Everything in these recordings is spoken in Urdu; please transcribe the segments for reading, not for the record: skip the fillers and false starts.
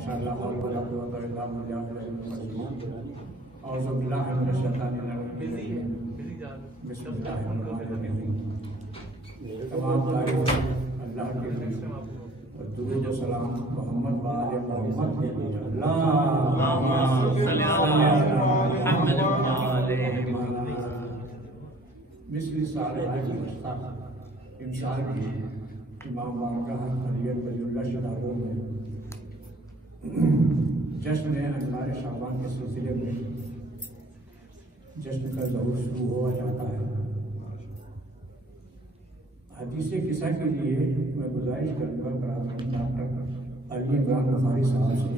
ماشاء اللہ حول ولا قوت الا باللہ اعوذ باللہ من الشیطان الرجیم بسم اللہ الرحمن الرحیم. تمام تعریف اللہ کے لیے اور درود و سلام محمد و آل محمد کے لیے. اللہم صلی علی محمد و آل محمد. مثل صالح مشتاق امسال کی امام بارگاہ علی ولی اللہ شہداء میں جشن انوار شعبان کے سلسلے میں جشن کا ظہور شروع ہوا جاتا ہے. حدیث قصہ کے لیے میں گزارش کروں گا ڈاکٹر علی عمران بخاری صاحب سے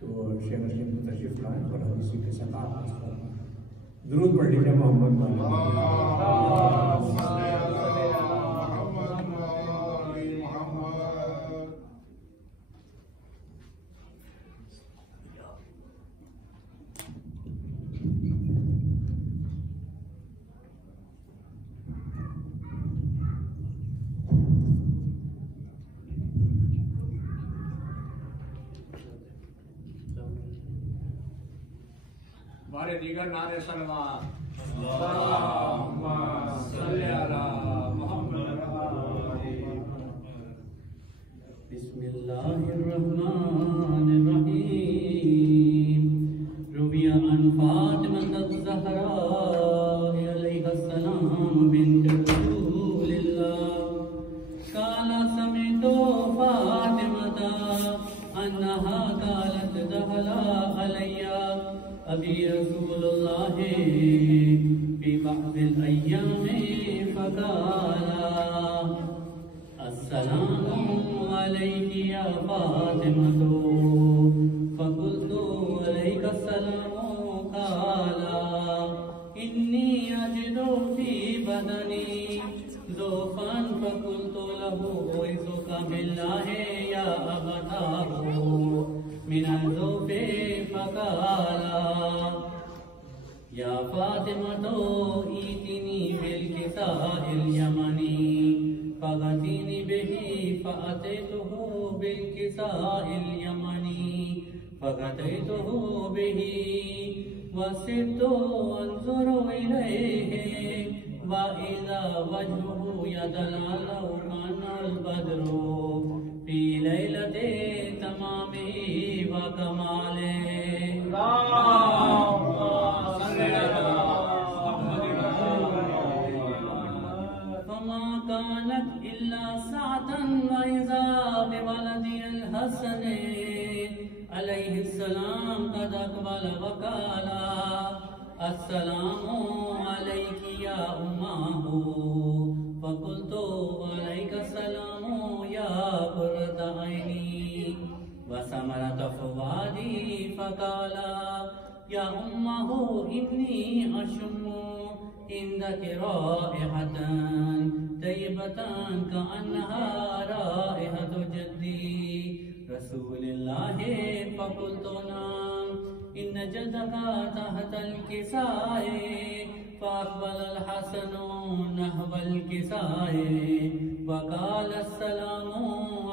تو شیخ رشید تشریف لائیں اور حدیث قصہ کا آغاز کریں. درود پڑھ لیجیے محمد ہمارے دیگر نعرے سلوات اللہم صلی علی محمد. بسم اللہ الرحمن الرحیم. روی عن فاطمة الزہراء علیہ السلام بنت رسول اللہ قال سمعت فاطمة انہا قالت دخل علی ابی رسول اللہ فی بعض الایام فقال السلام علیک یا فاطمۃ فقلت علیک السلام قال انی اجد فی بدنی ضعفا فقلت له اعوذ باللہ یا ابتاه من الضعف فقال یا فاطمة ایتنی بالکساء الیمنی فغتینی به فأتیته بالکساء الیمنی فغتیته به وصرت انظر الیہ وإذا وجهه يتلألأ كأن البدر في ليلة تمامه وكماله. فما كانت إلا ساعة وإذا بولدي الحسن عليه السلام قد أقبل وقال السلام عليك يا أمه فقلت عليك السلام يا قرة عيني وثمرة فؤادي فقال يا أمه إني أشم عندك رائحة طيبة كأنها رائحة جدي رسول الله فقلت نعم إن جدك تحت الكساء فأقبل الحسن نحو الكساء وقال السلام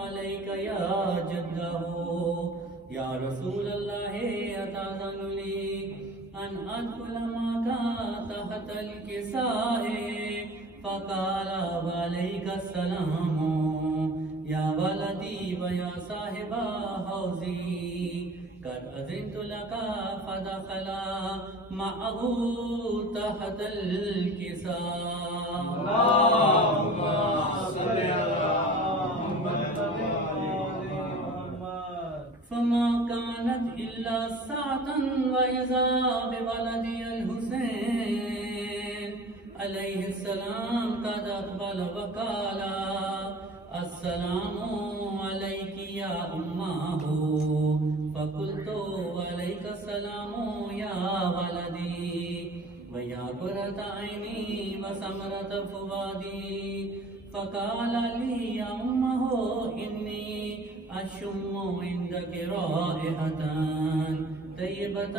عليك يا جده يا رسول الله أتأذن لي أن أدخل معك تحت الكساء فقال وعليك السلام يا ولدي ويا صاحب حوزي قد أذنت لك فدخل معه تحت الكساء. اللهم صل على محمد. فما كانت إلا ساعة وإذا بولدي الحسين عليه السلام قد أقبل وقال السلام عليك يا أمه فقلت عليك السلام يا ولدي ويا قرة عيني وثمرة فؤادي فقال لي يا أمه إني أشم عندك رائحة طيبة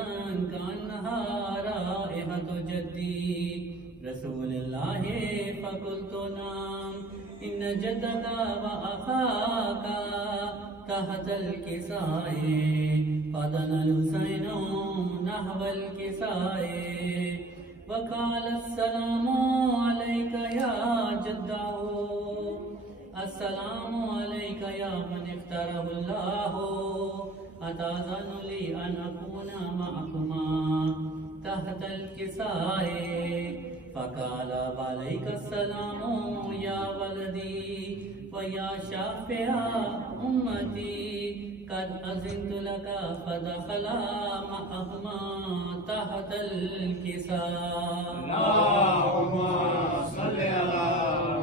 كأنها رائحة جدي رسول الله فقلت نعم إن جدك وأخاك تحت الكساء فدنا الحسين نحو الكساء وقال السلام عليك يا جده السلام عليك يا من اختاره الله أتأذن لي أن أكون معكما تحت الكساء فقال وعليك السلام يا ولدي ويا شافع أمتي قد أذنت لك فدخلا معهما تحت الكساء اللهم صل على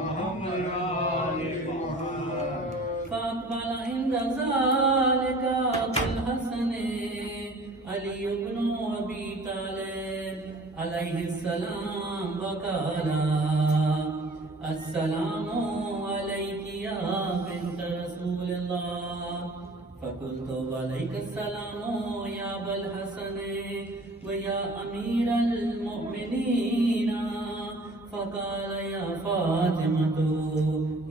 محمد وآل محمد. فأقبل عند ذلك أبو الحسن علي بن أبي طالب عليه السلام وقال السلام عليك يا بنت رسول الله فقلت وعليك السلام يا أبا الحسن ويا أمير المؤمنين فقال يا فاطمة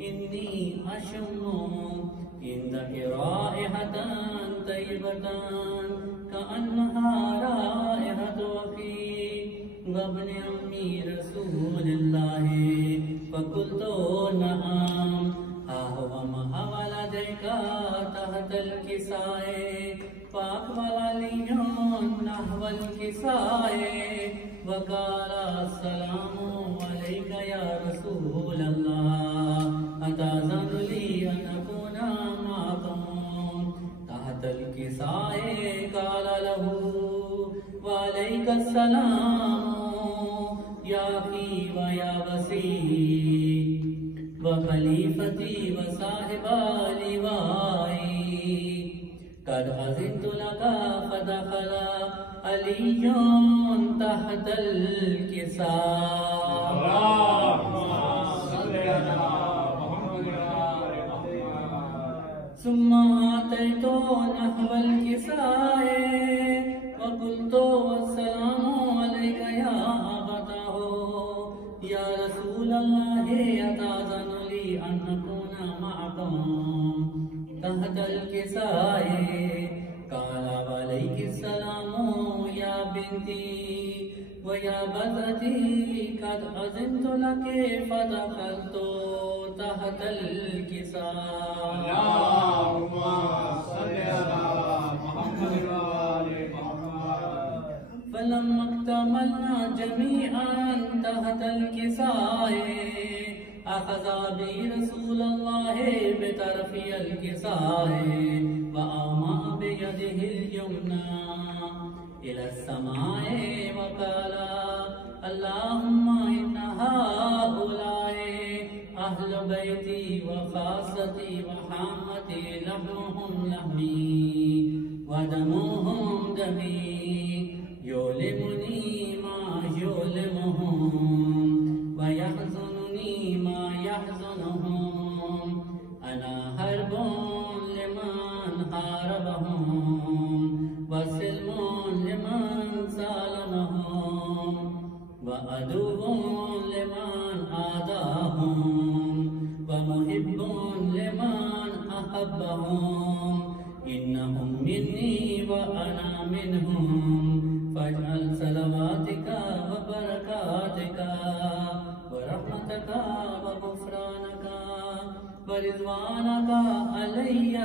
إني أشم عندك رائحة طيبة كأنها رائحة أخي وابن أمي رسول الله فقلت نعم هو مع ولدك تحت الكساء فأقبل علي نحو الكساء وقال السلام عليك يا رسول الله أتأذن لي أن أكون معكم تحت الكساء قال له وعليك السلام يا أخي ويا وسيلي وخليفتي وصاحب لوائي قد أذنت لك فدخل علي تحت الكساء اللهم صل على محمد وآل محمد. ثم أتيت نحو الكساء وقلت والسلام عليك يا أبتاه يا رسول الله أتأذن لي أن أكون معكم تحت الكساء قال وعليك السلام يا بنتي ويا بذتي قد أذنت لك فدخلت تحت الكساء اللهم صل على محمد وآل محمد. فلما اكتملنا جميعا تحت الكساء أخذ بي رسول الله بطرف الكساء وأومأ بيده اليمنى إلى السماء وقال اللهم إن هؤلاء أهل بيتي وخاصتي وحامتي لحمهم لحمي ودمهم دمي يؤلمني ما يؤلمهم ويحزنني ما يحزنهم أنا حرب لمن حاربهم وسلم لمن سالمهم وعدو لمن عاداهم ومحب لمن أحبهم إنهم مني وأنا منهم فاجعل صلواتك وبركاتك ورحمتك وغفرانك ورضوانك علي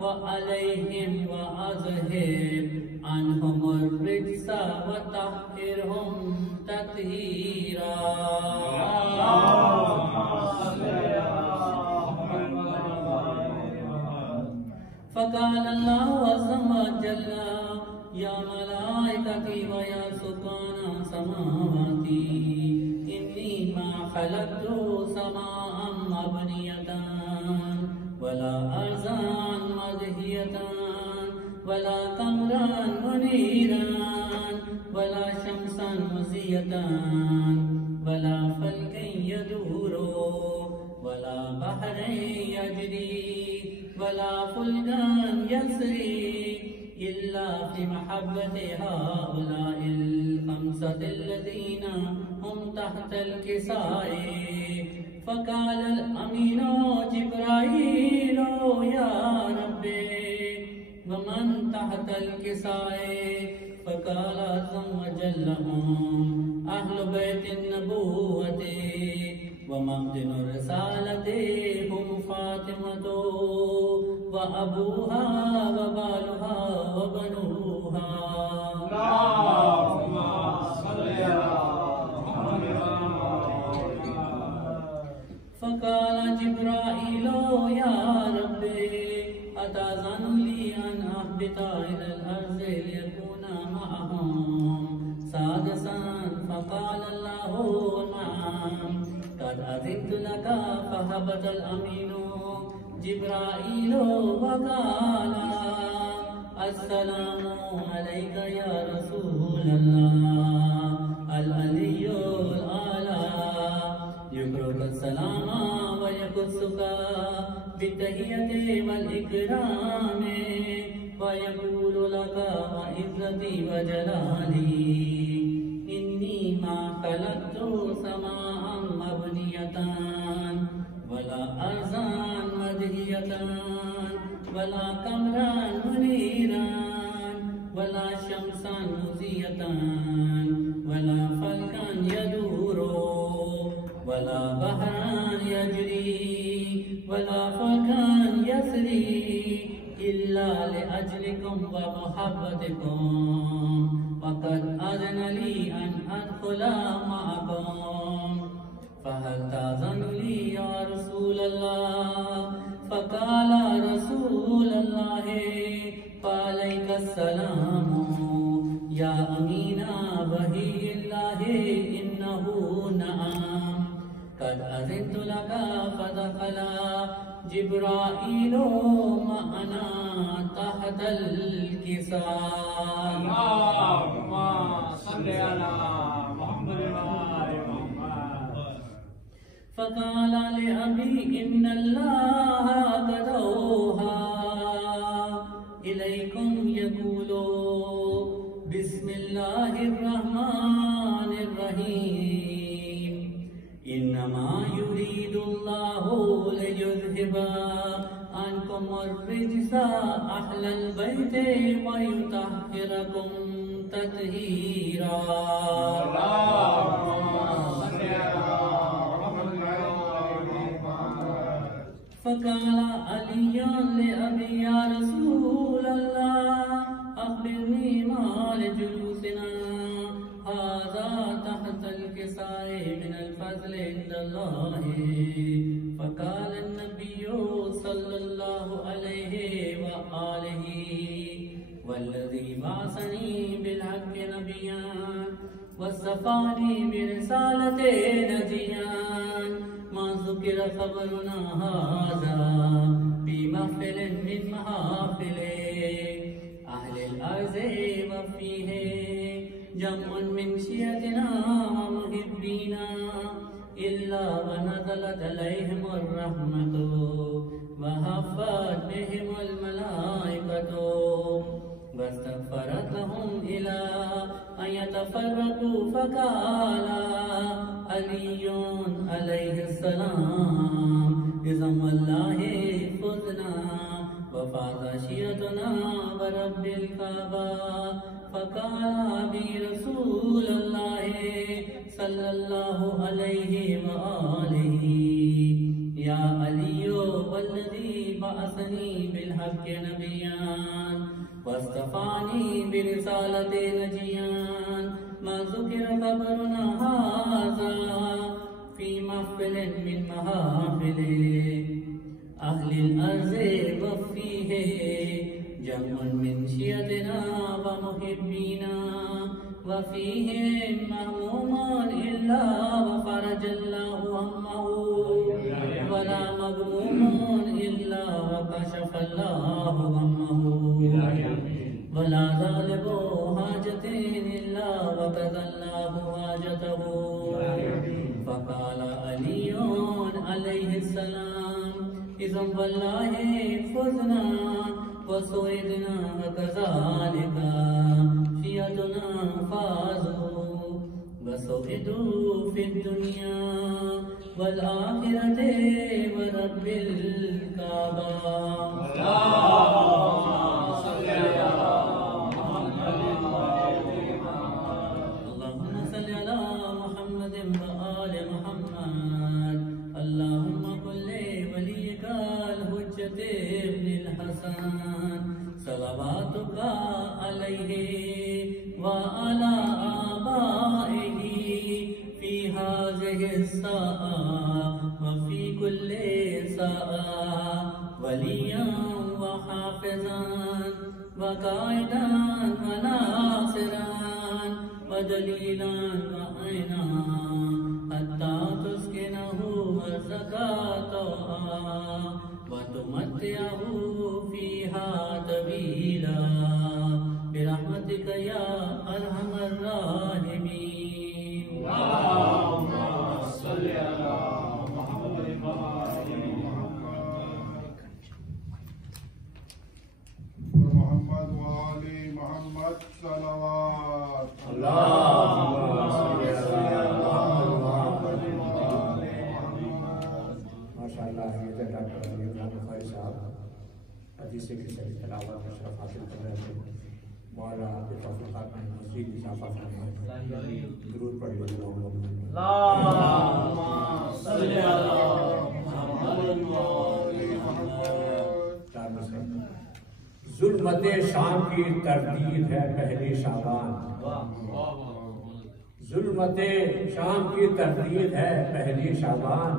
وعليهم وأذهب عنهم الرجس وطهرهم تطهيرا. فقال الله عز وجل يا ملائكتي ويا سكان سماواتي إني ما خلقت سماء مبنية ولا أرضا مدهية ولا قمرا منيرا ولا شمسا مزية ولا فلكا يدور ولا بحر يجري ولا فلكا يسري إلا في محبة هؤلاء الخمسة الذين هم تحت الكساء. فقال الأمين جبرائيل يا رب تحت الكساء فقال عز وجل هم أهل بيت النبوة ومخزن الرسالة هم فاطمة وأبوها وبالها وبنوها. اللهم صل على محمد. فقال جبرائيل يا ربي أتأذن لي أن أهبط إلى الأرض ليكون معهم سادسا؟ فقال الله نعم قد أذنت لك. فهبط الأمين جبرائيل وقال السلام عليك يا رسول الله العلي الأعلى يقرأك السلام ويقصك بالتحية والإكرام ويقول لك وعزتي وجلالي إني ما خلقت سماء مبنية ولا أرضا مدهية ولا قمرا منيرا ولا شمسا مضية ولا فلكا يدور ولا بحرا يجري ولا فلكا يسري إلا لأجلكم ومحبتكم وقد أذن لي أن أدخل معكم فهل تأذن لي يا رسول الله؟ فقال رسول الله فعليك السلام يا أمين وحي الله إنه نعم قد أذنت لك. فدخل جبرائيل معنا تحت الكساء. اللهم صل على محمد وآل محمد. فقال لأبي إن الله قد أوحى إليكم يقول بسم الله الرحمن الرحيم إنما يريد الله ليذهب عنكم الرجس أهل البيت ويطهركم تطهيرا. فقال علي لأبي يا رسول الله أخبرني ما لجلوسنا هذا تحت الكساء من الفضل عند الله. فقال النبي صلى الله عليه وآله والذي بعثني بالحق نبيا واصطفاني برسالة نجيا ما ذكر خبرنا هذا في محفل من محافل أهل الأرض وفيه جمع من شيعتنا ومحبينا إلا ونزلت عليهم الرحمة وحفت بهم الملائكة واستغفرت لهم إلى أن يتفرقوا. فقال علي عليه السلام إذا والله فزنا وفاز شيعتنا ورب الكعبة. فقال أبي رسول الله صلى الله عليه وآله يا علي والذي بعثني بالحق نبيا واصطفاني برسالة نجيا ما ذكر خبرنا هذا في محفل من محافل أهل الأرض وفيه جمع من شيعتنا ومحبينا وفيهم مهموم إلا وفرج الله همه ولا مغموم إلا وكشف الله همه ولا ظالب حاجة إلا وقضى الله حاجته. فقال علي عليه السلام إذا والله فزنا وسعدنا وكذلك شيعتنا فازوا وسعدوا في الدنيا والآخرة ورب الكعبة. اللهم صل على ابن الحسن صلواتك عليه وعلى آبائه في هذه الساعة وفي كل ساعة وليا وحافظا وقائدا وناصرا ودليلا وعينا حتى تسكنه الزكاة وتمتعه فيها طويلا برحمتك يا أرحم الراحمين. اللهم صل على محمد وآل محمد صلوات. اللهم صل على محمد ماشاءاللہ حضرت ڈاکٹر علی عمران بخاری صاحب حدیث کی صحیح تلاوت میں شرف حاصل کر رہے تھے. مولا آپ کے توفیقات میں مزید اضافہ فرمائے. درود پڑھ لیجیے. اللهم صل على محمد وآل محمد. ظلمت شام کی تردید ہے پہلی شعبان. ظلمت شام کی تردید ہے پہلی شعبان.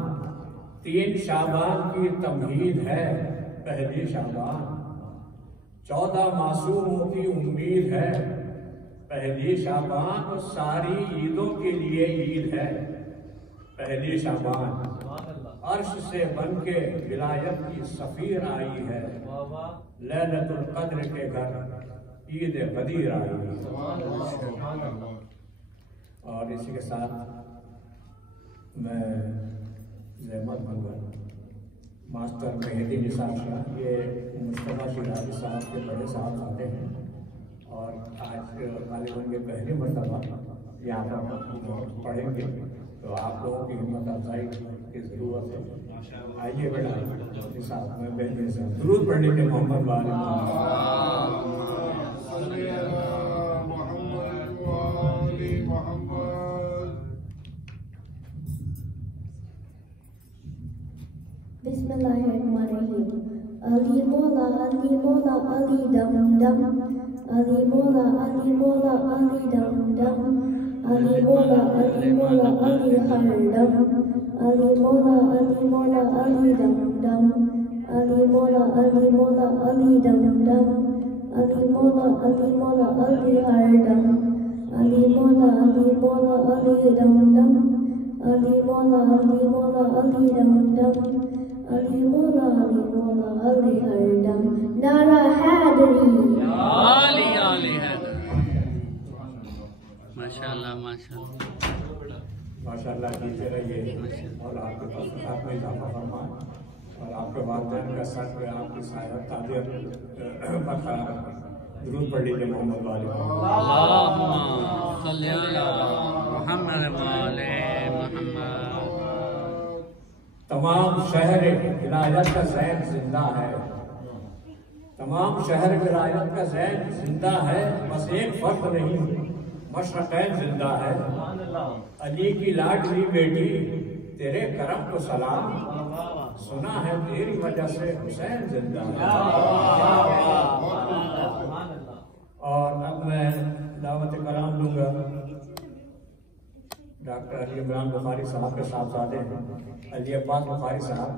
3 شعبان کی تمہید ہے پہلی شعبان. 14 معصوموں کی امید ہے پہلی شعبان. اور ساری عیدوں کے لیے عید ہے پہلی شعبان. عرش سے بن کے ولایت کی سفیر آئی ہے. لیلۃ القدر کے گھر عید غدیر آئی ہے. اور اسی کے ساتھ میں زحمت منگا ماسٹر مہدی نثار شاہ، یہ مصطفیٰ شیرازی صاحب کے بڑے صاحب آتے ہیں اور آج غالباً یہ پہلی مرتبہ یہاں پر پڑھیں گے، تو آپ لوگوں کی ہمت افزائی کی ضرورت ہے. آئیے بیٹا صاحب میں پہلے سے درود پڑھ لیجیے. محمد وآل بسم اللہ الرحمن الرحیم. علی مولا علی مولا علی دم دم. علی مولا علی مولا علی دم دم. علی مولا علی مولا علی ہر دم. علی مولا علی مولا علی دم دم. علی مولا علی مولا علی دم دم. علی مولا علی مولا علی ہر دم. علی مولا علی مولا علی دم دم. علی مولا علی مولا علی دم دم. علی مولا علی مولا علی ہر دم. نعرہ حیدری. علی علی حیدر. ماشاءاللہ ماشاءاللہ ماشاءاللہ جیتے رہیے اور آپ کے توفیقات میں اضافہ فرمائیں اور آپ کے والدین کا سر پہ آپ کی سایہ تعبیر برقرار رکھیں. درود پڑھ لیجیے. محمد وآل اللہم صلی علی محمد وآل محمد. تمام شہر ولایت کا زین زندہ ہے. تمام شہر ولایت کا زین زندہ ہے. بس ایک فرق نہیں، مشرقین زندہ ہے. علی کی لاڈلی بیٹی تیرے کرم کو سلام. سنا ہے تیری وجہ سے حسین زندہ ہے. اور اب میں دعوت کلام دوں گا ڈاکٹر علی عمران بخاری صاحب کے صاحبزادے ہیں علی عباس بخاری صاحب.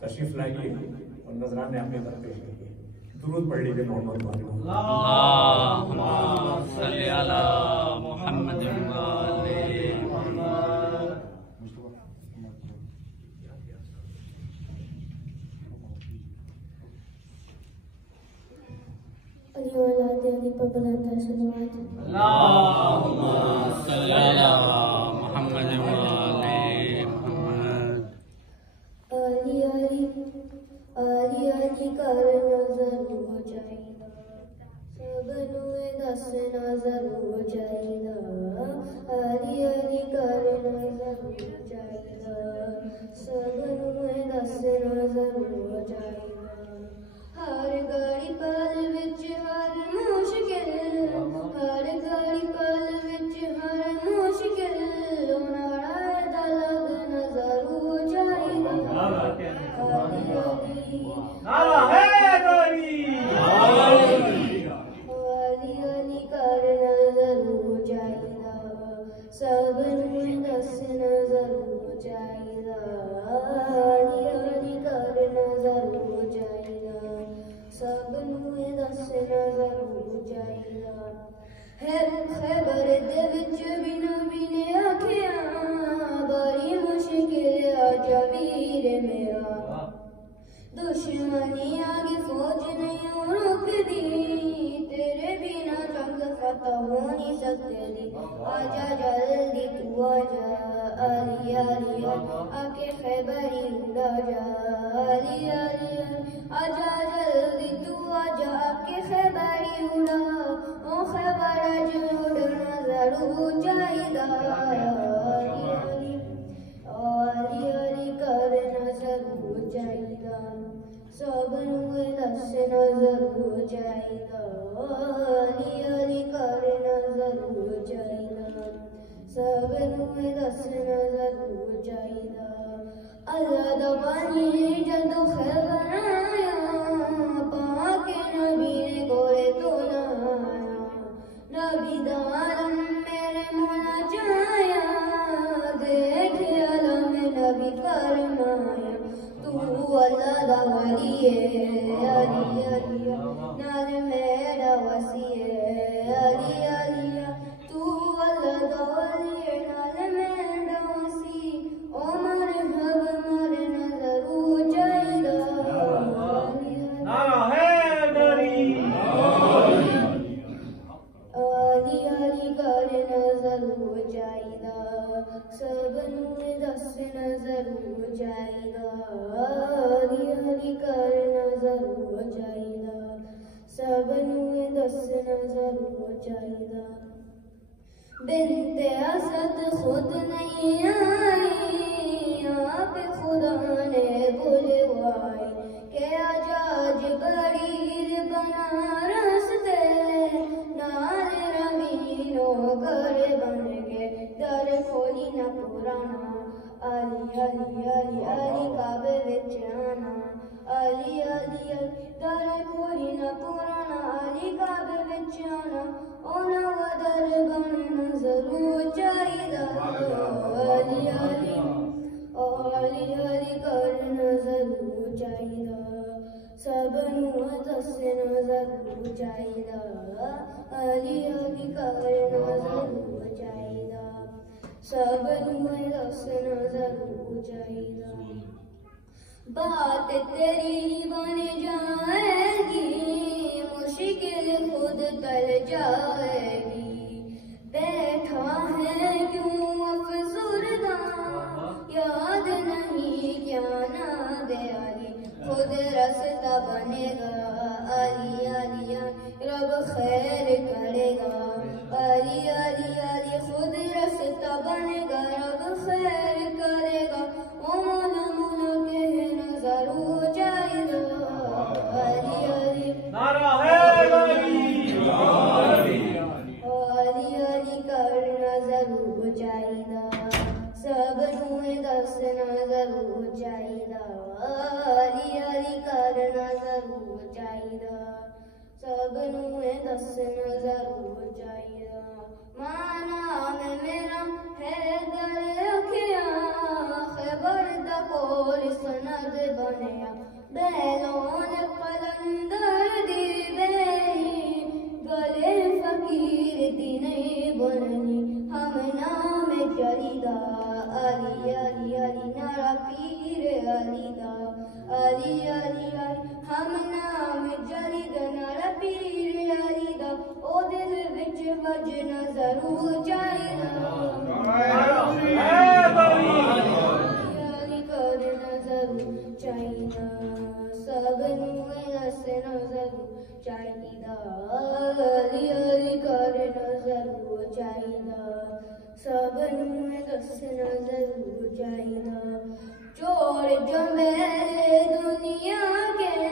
تشریف لائیے اور نذرانے اپنے طرف پیش کیجیے. درود پڑھ لیجیے. محمد وآل اللہم صلی علی محمد وآل محمد. علی اولاد علی پر بلند صلوات. اللہم صلی علی محمد وآل محمد. علی علی علی علی کر نظر ہو جائے گا. سب نوے دس نظر ہو جائے گا. علی علی کر نظر ہو جائے گا. سب نوے دس نظر ہو جائے گا. ہر گاڑی پل وچ ہر مشکل. ہر گاڑی پل وچ ہر مشکل. نارا دا لگ نظر ہو جائے گا. علی علی دشمنی آگے فوج نہیں رک دی، تیرے بنا جنگ فتح ہو نہیں سکتی، آجا جلدی تو آجا علی علی آکے خیبری اڑا جا، علی علی آجا جلدی تو آجا آکے خیبری اڑا، او خیبر جوڑنا ضرور چاہیدہ، علی علی کرنا ضرور چاہیدہ، سب نوے دسنا ضرور چاہیدہ، علی علی کرنا ضرور چاہیدہ، سب نوے دسنا ضرور چاہیدہ، اللہ دا بانی جدو خیبر آیا، پاک نبی نے گولے تو نہ آیا، نبی دا عالم میرے مولا چاہیا، دیکھ علم نبی فرمایا، تو اللہ دا ولی ہے، علی علی نال میرا وسی ہے، علی علی تو اللہ دا ولی ہے، نال میرا وسی، او مرحبا مرنا ضرور چاہیدہ، نعرہ حیدری، علی علی کرنا ضرور چاہیدہ، سب نوے دسنا ضرور چاہیدہ، علی علی کرنا ضرور چاہیدہ، سب نوے دسنا ضرور چاہیدہ، بنت اسد خود نہیں آئی، آپ خدا نے بلوائی، کہ اجاج بریر بنا رستے، نال رمینوں گھر بن کے در کھولی نہ پرانا، علی علی علی علی کعبے وچ آنا، علی علی علی در کھولی نہ پرانا، علی کعبے وچ آنا، اونا ودر بننا ضرور چاہیدہ، علی علی علی علی کرنا ضرور چاہیدہ، سب نوے دسنا ضرور چاہیدہ، علی علی کرنا ضرور چاہیدہ، سب نوے دسنا ضرور چاہیدہ، بات تیری بن جائے گی، مشکل خود ٹل جائے گی، بیٹھا ہے کیوں افسردہ، یاد نہیں کیا ناد علی، خود رستہ بنے گا، علی علی رب خیر کرے گا، علی علی علی خود رستہ بنے گا، رب خیر کرے گا، او مولا مولا کہنا ضرور چاہیدہ، علی علی نعرہ حیدری، علی علی کرنا ضرور چاہیدہ، سب نوے دسنا ضرور چاہیدہ، علی علی کرنا ضرور چاہیدہ، سب نوے دسنا ضرور چاہیدہ، ماں نام میرا حیدر رکھیا، خیبر دا کول سند بنیا، بیلون قلندر دی بیری، گلے فقیر دی نہیں بننی، ہم نام جلیدہ، علی علی علی نعرہ پیر علی دا، علی علی علی ہم نام جلیدہ، نعرہ پیر علی دا، او دل وچ وجنا ضرور چاہیدہ، علی کرنا ضرور چاہیدہ، سب نوے دسنا ضرور چاہیدہ، علی علی کرنا ضرور چاہیدہ، سب نوے دسنا ضرور چاہیدہ، چور جو میرے دنیا کے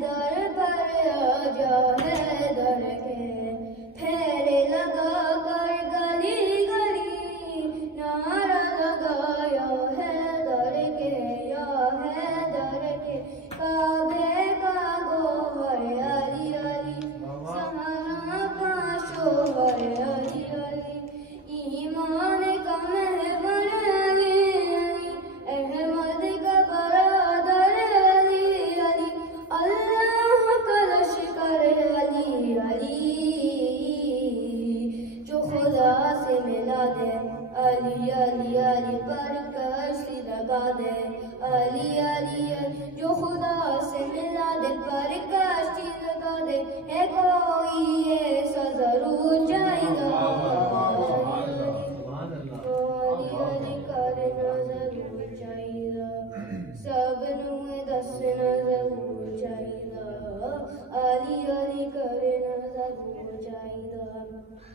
در پر آجا ہے در کے، پھیرے لگا کر گلی گلی، نعرہ لگایا ہے در کے، یا ہے در کے، کعبے کا گوہر علی علی، سہارا کا شوہر علی علی، ایمان کا محور علی علی، احمد کا برادر ہر کاشتی لگا دے ہے کوئی ایسا ضرور چاہیدا علی کرنا ضرور چاہیدا سب نوں دسنا ضرور چاہیدا علی کرنا ضرور چاہیدا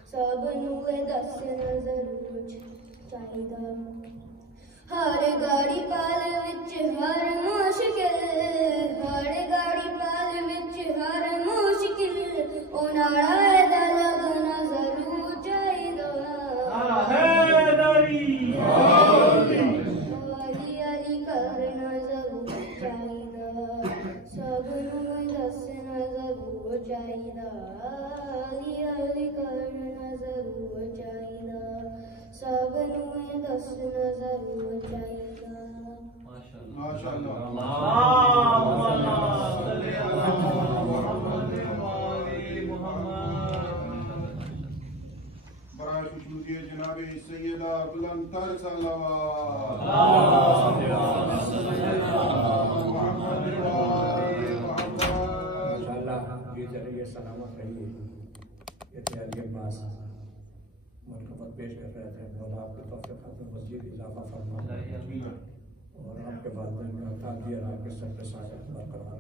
سب نوں دسنا ضرور چاہیدا ہر گاڑی پال وچ ہر مشکل ہر گاڑی پال وچ ہر مشکل اوناڑا دا لگنا ضرور چاہیدا علی کرنا ضرور چاہیدا سب نوں دسنا ضرور چاہیدا علی کرنا ضرور چاہیدا سب نوں دسنا ضرور چاہیدا ماشاءاللہ برائے خصوصی جناب سیدہ بلند تر صلوات انشاءاللہ یہ ذریعے سلامت رہیے یہ تیاری کے پاس مرکبت پیش کر رہے تھے مولا آپ کے توفیقات میں مزید اضافہ فرما اور آپ کے والدین کا تعبیر آپ کے سر پہ سایہ برقرار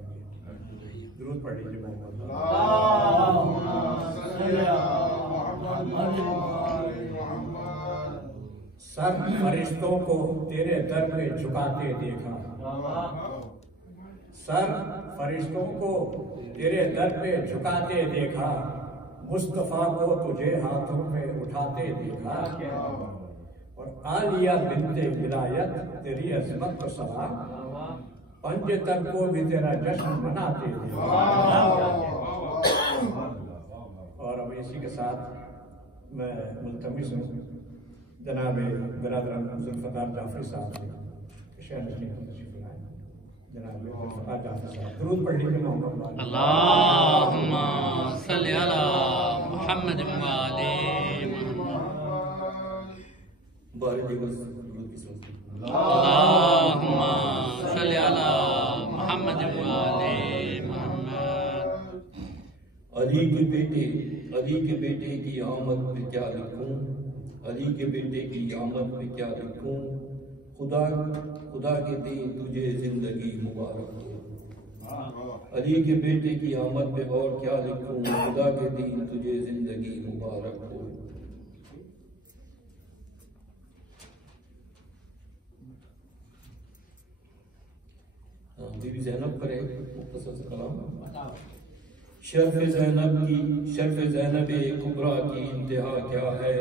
کیے درود پڑھ لیجیے محمد سر فرشتوں کو تیرے در پہ جھکاتے دیکھا سر فرشتوں کو تیرے در پہ جھکاتے دیکھا مصطفیٰ کو تجھے ہاتھوں میں اٹھاتے دیکھا اور عالیہ بنت ولایت تیری عظمت و سلام پنج تک کو بھی تیرا جشن مناتے دیکھا اور اب اسی کے ساتھ میں ملتمس ہوں جناب برادران ذوالفقار جعفری صاحب سے شہر نشین کو تشریف لائیں جناب ذوالفقار جعفری صاحب درود پڑھ لیجیے محمد اللہم صلی علی محمد و آلِ اللہم صلی علی محمد و آلِ محمد علی کے بیٹے کی آمد پہ کیا لکھوں علی کے بیٹے کی آمد پہ کیا لکھوں خدا کے دین تجھے زندگی مبارک ہو علی کے بیٹے کی آمد پہ اور کیا لکھوں خدا کے دین تجھے زندگی مبارک ہو بی بی زینب کرے مختصر سے کلام شرف زینب کبریٰ کی انتہا کیا ہے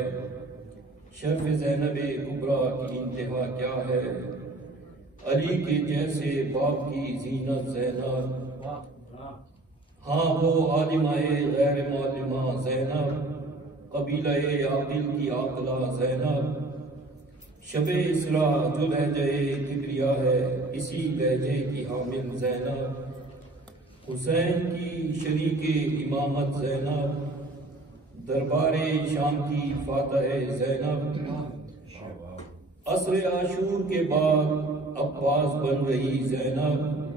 شرف زینب کبریٰ کی انتہا کیا ہے علی کے جیسے باپ کی زینت زینب ہاں وہ عالمہ غیر معلمہ زینب قبیلہ عاقل کی عاقلہ زینب شب اسراء جو لہجہ کبریاء ہے اسی لہجے کی حامل زینب حسین کی شریک امامت زینب دربار شام کی فاتح زینب عصر عاشور کے بعد عباس بن رہی زینب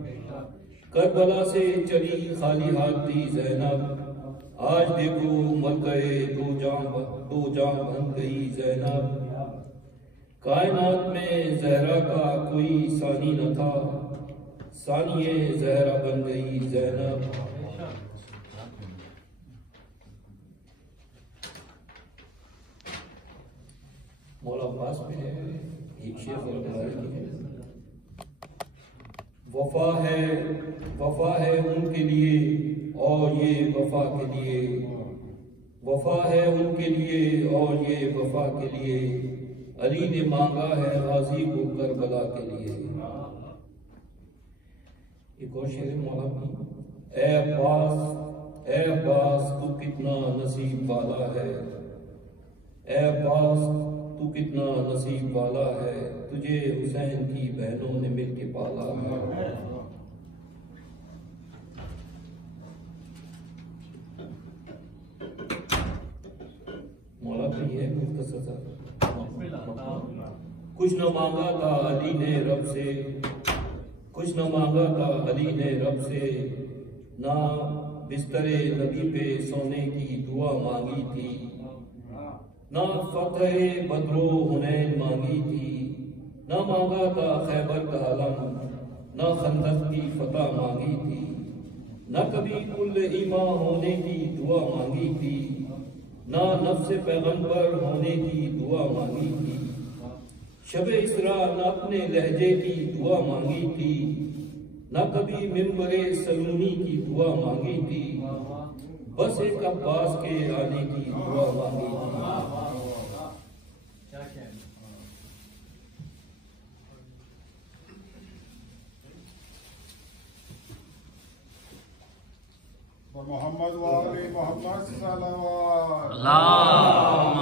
کربلا سے چلی خالی ہاتھ تھی زینب آج دیکھو ملکہ دو جان بن گئی زینب کائنات میں زہرا کا کوئی ثانی نہ تھا ثانی زہرا بن گئی زینب مولا عباس میں ہے ایک شیخ وفا ہے ان کے لیے اور یہ وفا کے لیے وفا ہے ان کے لیے اور یہ وفا کے لیے علی نے مانگا ہے غازی کو کربلا کے لیے ایک اور شعر مولا کی اے عباس تو کتنا نصیب والا ہے اے عباس تو کتنا نصیب والا ہے تجھے حسین کی بہنوں نے مل کے پالا ہے مولا بھی ہے مختصر سا کچھ نہ مانگا تھا علی نے رب سے کچھ نہ مانگا تھا علی نے رب سے نہ بستر نبی پہ سونے کی دعا مانگی تھی، نہ فتح بدر و حنین مانگی تھی، نہ مانگا تھا خیبر کا علم، نہ خندق کی فتح مانگی تھی، نہ کبھی کل ایمان ہونے کی دعا مانگی تھی، نہ نفس پیغمبر ہونے کی دعا مانگی تھی، شب اسراء نہ اپنے لہجے کی دعا مانگی تھی، نہ کبھی منبر سلونی کی دعا مانگی تھی، بس ایک عباس کے آنے کی دعا مانگی تھی۔ محمد وآل محمد صلوات اللہم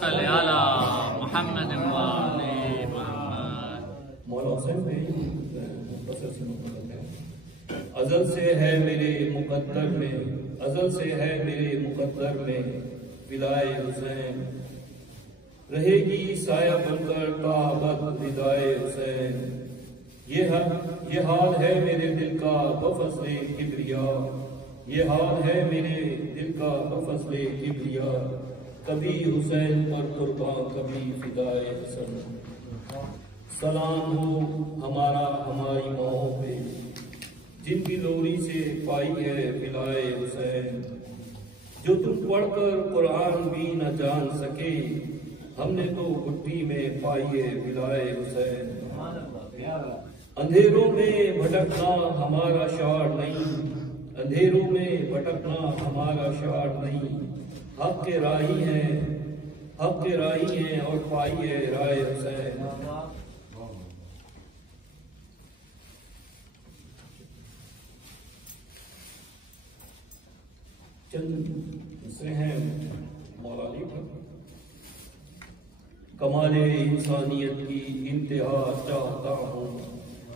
صلی علی محمد وآل محمد۔ مولا حسین میں مختصر سے مقدر ہے، ازل سے ہے میرے مقدر میں، ازل سے ہے میرے مقدر میں فدائے حسین، رہے گی سایہ بن کر تا ابد فدائے حسین۔ یہ حال ہے میرے دل کا بفضل کبریا، یہ حال ہے میرے دل کا بفضل کبریا، کبھی حسین پر قربان کبھی فدائے حسن۔ سلام ہو ہمارا ہماری ماؤں پہ جن کی لوری سے پائی ہے فدائے حسین، جو تم پڑھ کر قرآن بھی نہ جان سکے، ہم نے تو گٹی میں پائی ہے فدائے حسین۔ اندھیروں میں بھٹکنا ہمارا شعار نہیں، اندھیروں میں بھٹکنا ہمارا شعار نہیں، حق کے راہی ہیں، حق کے راہی ہیں اور پائی ہے رائے حسین۔ چند مصرے ہیں مولا علی پر۔ کمال انسانیت کی انتہا چاہتا ہوں،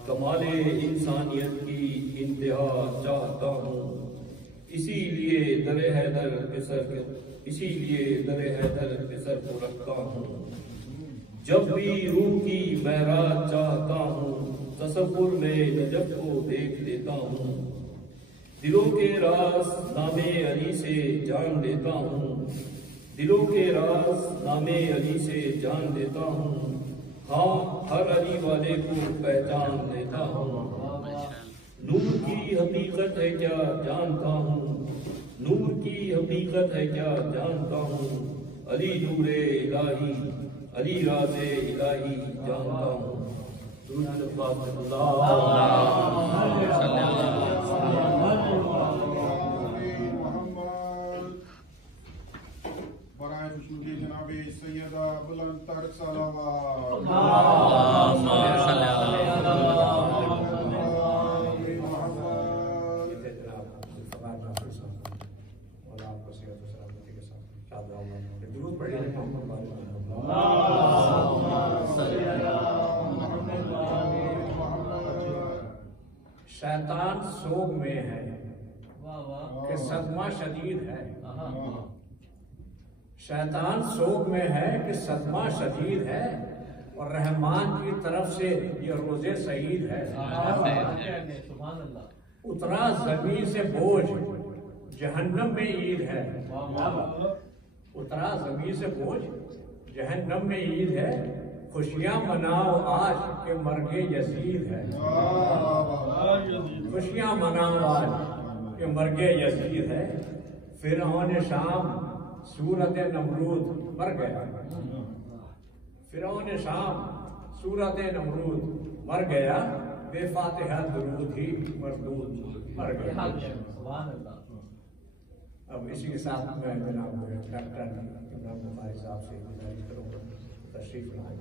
کمال انسانیت کی انتہا چاہتا ہوں، اسی لیے در حیدر کے سر کو رکھتا ہوں، جب بھی روح کی معراج چاہتا ہوں، تصور میں نجف کو دیکھ لیتا ہوں، دلوں کے راز نام علی سے جان لیتا ہوں، دلوں کے راز نام علی سے جان لیتا ہوں، ہاں ہر علی والے کو پہچان لیتا ہوں، نور کی حقیقت ہے کیا جانتا ہوں، نور کی حقیقت ہے کیا جانتا ہوں، علی نور الہی علی راز الہی جانتا ہوں۔ برائے خشنودی جناب سیدہ بلند تر صلوات اللہم صلی علی شیطان سوگ میں ہے کہ صدمہ شدید ہے، شیطان سوگ میں ہے کہ صدمہ شدید ہے، اور رحمان کی طرف سے یہ روزے سعید ہے۔ اترا زمین سے بوجھ جہنم میں عید ہے، اترا زمین سے بوجھ جہنم میں عید ہے، خوشیاں مناؤ آج کہ مرگ یزید ہے، خوشیاں مناؤ آج کہ مرگ یزید ہے۔ فرعون شام صورت نمرود مر گیا، فرعون شام صورت نمرود مر گیا، بے فاتحہ درود ہی مردود مر گیا۔ اب اسی کے ساتھ میں جناب ڈاکٹر عمران بخاری صاحب سے گزارش کروں گا تشریف لائیں۔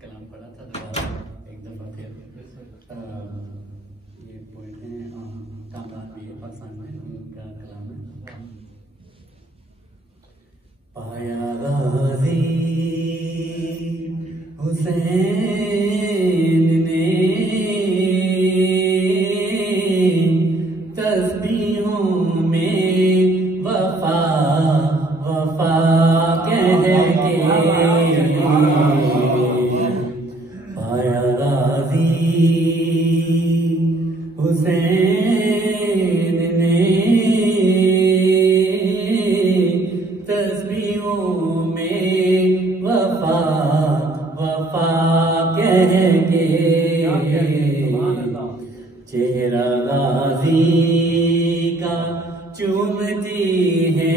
کلام پڑھا تھا دوبارہ ایک دفعہ پھر یہ پوائنٹ ہیں کامران بھی ہے پاکستان میں، ان کا کلام ہے۔ پایا چہرہ غازی کا چومتی ہے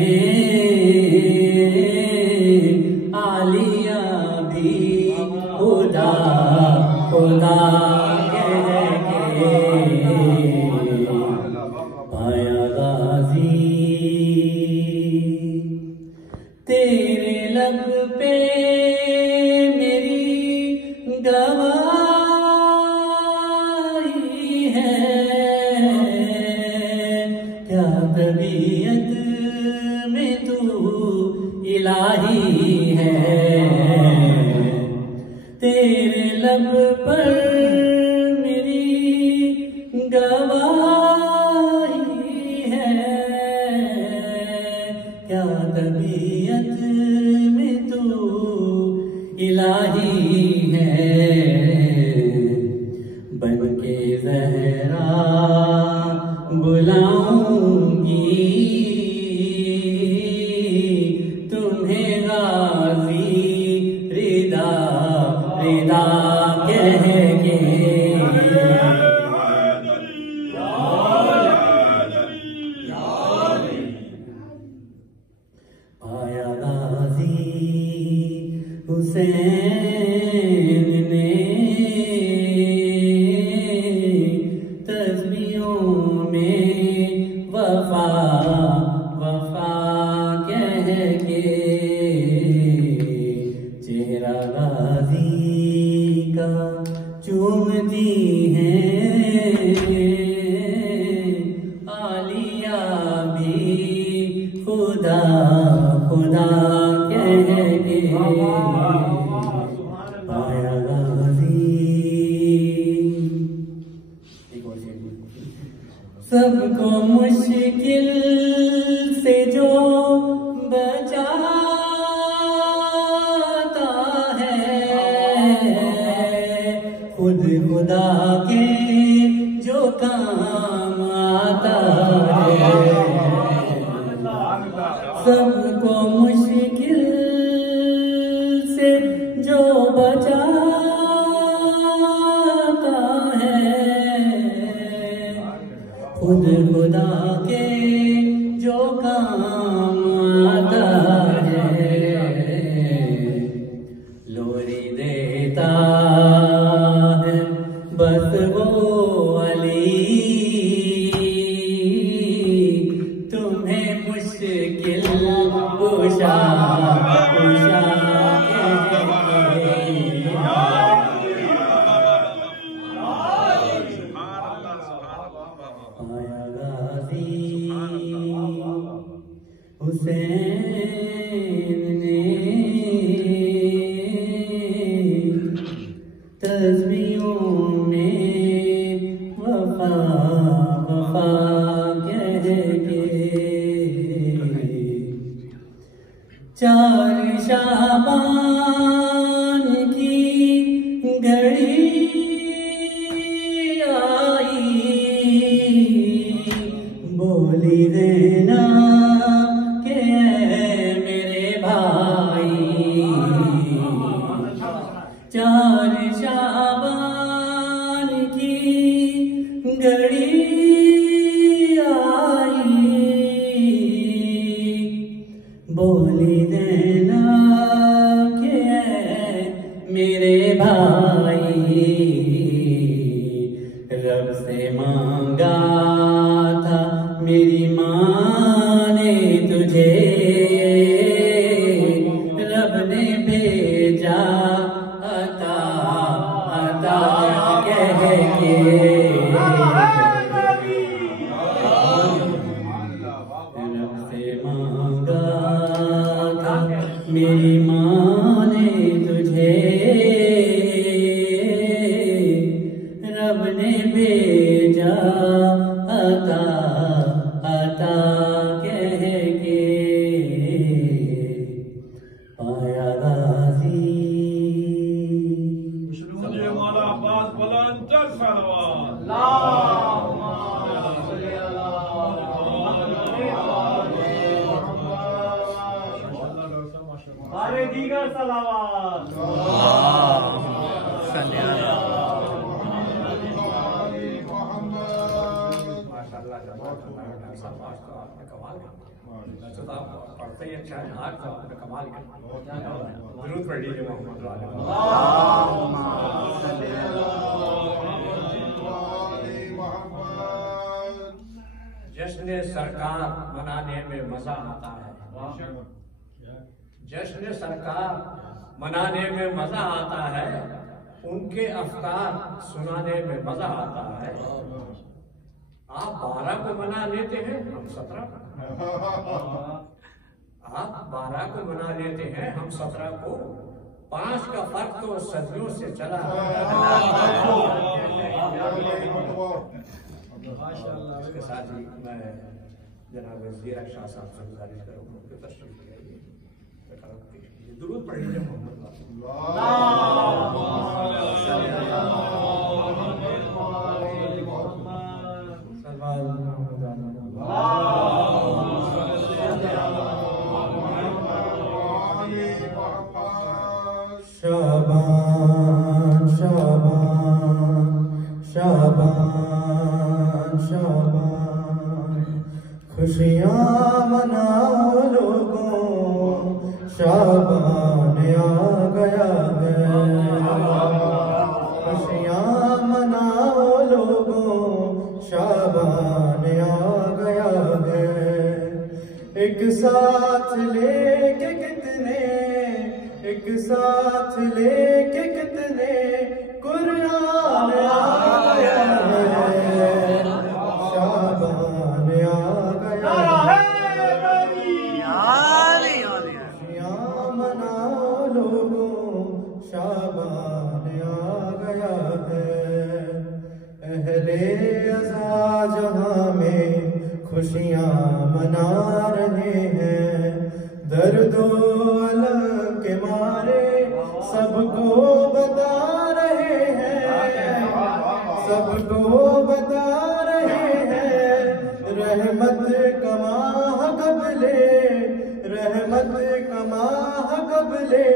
عالیہ بھی خدا خدا کہہ کے پایا غازی تیرے لب پہ میری گواہی ہے کیا طبیعت میں تو الہی ہے تیرے لب پر میری گواہی ہے کیا طبیعت میں تو الہی ہے بن کے زہرا بلاؤں گی تمہیں غازی رضا رضا کہہ کے آیا غازی حسین نے تسبیحوں میں وفا وفا کہہ کے چہرہ غازی کا چومتی ہے عالیہ بھی خدا خدا کہہ کے پایا غازی سب کو مشکل سے جو بچاتا ہے خود خدا کے جو کام آتا ہے سب کو مشکل سے جو بچاتا ہے خود خدا کے جو کام آتا ہے لوری دیتا ہے بس وہ علی تمہیں مشکل کشا کشا آیا غازی حسین نے تسبیحوں میں وفا وفا کہہ کے چار شعبان کی گھڑی آئی بولی دینا کہ اے میرے بھائی چار شعبان کی گھڑی آئی بولی دینا کہ اے میرے بھائی رب سے مانگا تھا میری ماں نے تجھے رب نے بھیجا عطا عطا کہہ کے رب سے مانگا تھا میری ماں نے تجھے رب نے بھیجا عطا عطا کہہ کے پایا غازی مولا عباس بلند تر صلوات سارے دیگر صلوات صلی اللہ صاحب آج تو آپ نے کمال کیا، ویسے تو آپ پڑھتے ہی اچھا ہے، آج تو آپ نے کمال کیا. درود پڑھ لیجیے محمد جشن سرکار منانے میں مزہ آتا ہے، جشن سرکار منانے میں مزہ آتا ہے، ان کے افکار سنانے میں مزہ آتا ہے. آپ 12 کو منا لیتے ہیں، ہم 17 آپ 12 کو منا لیتے ہیں، ہم 17 کو. 5 کا فرق تو صدیوں سے چلا ہے. اس کے ساتھ ہی میں جناب زیرک شاہ صاحب سے گزارش کروں گا کہ تشریف لے آئیے، درود پڑھ لیجیے محمد شابان شابان شابان شابان خوشیاں مناؤ لوگوں، شابان آ گیا ہے. خوشیاں مناؤ لوگوں، شابان آ گیا ہے. ایک ساتھ لے کے کتنے، ایک ساتھ لے کے کتنے قرآن آ گیا ہے. شابان آ گیا ہے. خوشیاں مناؤ لوگوں، شابان آ گیا ہے. اہل عزا جہاں میں خوشیاں منا رہے ہیں، درد و الم کے مارے سب کو بتا رہے ہیں، سب کو بتا رہے ہیں. رحمت کا ماہ قبلے، رحمت کا ماہ قبلے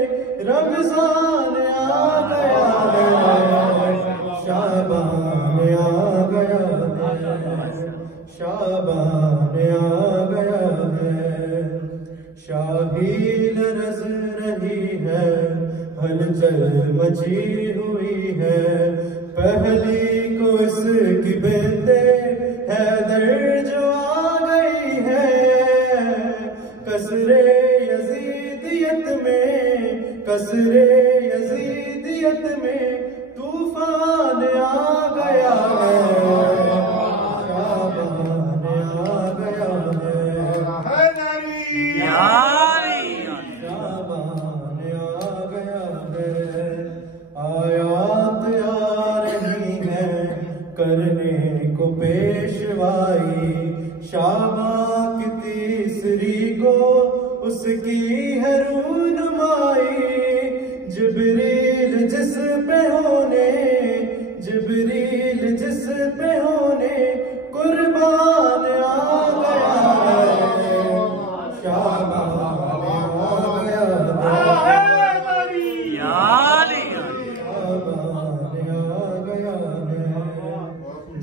رمضان آ گیا ہے. شابان آ گیا ہے، شابان آ گیا ہے. شاہی لرز رہی ہے، ہلچل مچی ہوئی ہے. پہلی کو اس کی بنتے حیدر جو آ گئی ہے. کسر یزیدیت میں، کسر یزیدیت میں طوفان آ گیا ہے. شابان آ گیا ہے. شابان آ گیا ہے. آیات آ رہی ہیں کرنے کو پیشوائی. شابان کی تیسری کو اس کی ہے رونمائی. جبریل جس پہ ہونے، جبریل جس پہ ہونے قربان آ گیا ہے. شابان آ گیا ہے. شابان آ گیا ہے.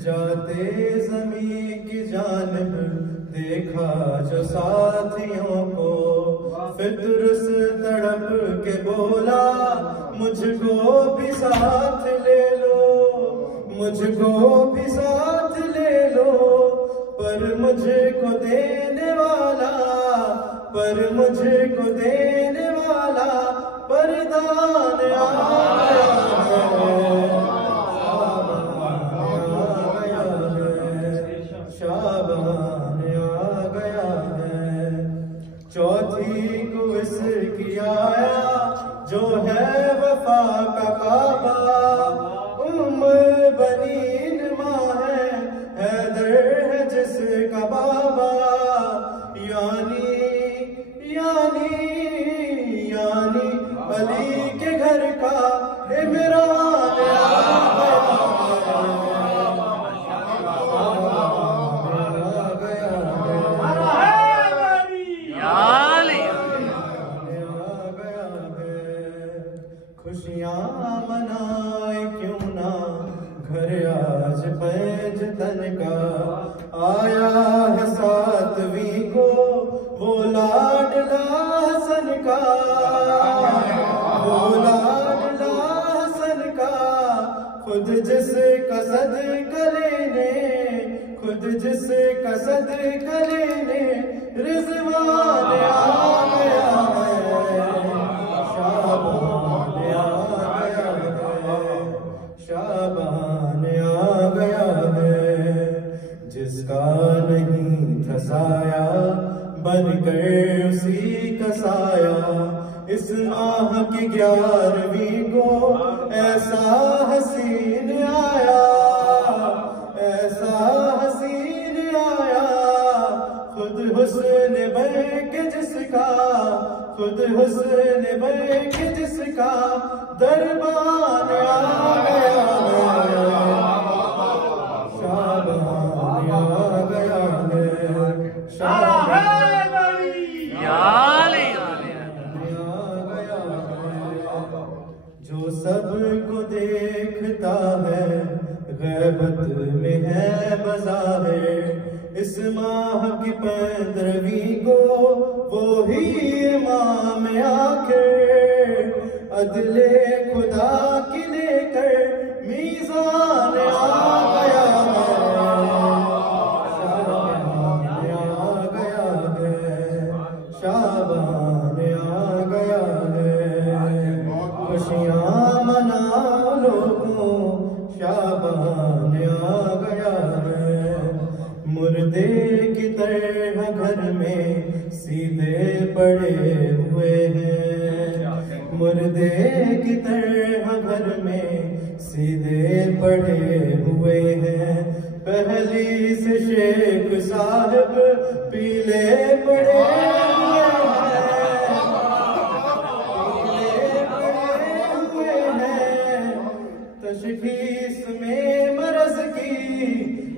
جاتے زمین کی جانب دیکھا جو ساتھیوں کو، فطر سے تڑپ کے بولا مجھ کو بھی ساتھ لے لو، مجھ کو بھی ساتھ لے لو. پر مجھ کو دینے والا، پر مجھ کو دینے والا پردان آ گیا ہے. شابان آ گیا ہے. چوتھی کو اس کی آیا جو ہے وفا کا کعبہ. بنین ماں ہے، حیدر ہے جس کا بابا. یعنی علی کے گھر کا عمران آ گیا ہے. خوشیاں منائے کیوں نہ گھر آج پینج تن کا آیا ہے. جس کا صدقہ لینے خود جس کا صدقہ لینے رضوان آ گیا ہے شعبان آ گیا ہے شعبان آ گیا ہے جس کا نہیں تھا سایہ بن کر اسی کا سایہ اس ماہ کی 11ویں کو ایسا حسین آیا ایسا حسین آیا خود حسن بن کے جس کا خود حسن بن کے جس کا دربان آ گیا ہے شعبان آ گیا ہے شعبان جو سب کو دیکھتا ہے غیبت میں ہے بظاہر اس ماہ کی 15ویں کو وہی امام آخر عدل خدا کی لے کر میزان آ گیا ہے شعبان آ گیا ہے خوشیاں مناؤ لوگوں شعبان آ گیا ہے مردے کی طرح گھر میں سیدھے پڑے ہوئے ہیں مردے کی طرح گھر میں سیدھے پڑے ہوئے ہیں پہلی سے شیخ صاحب پیلے پڑے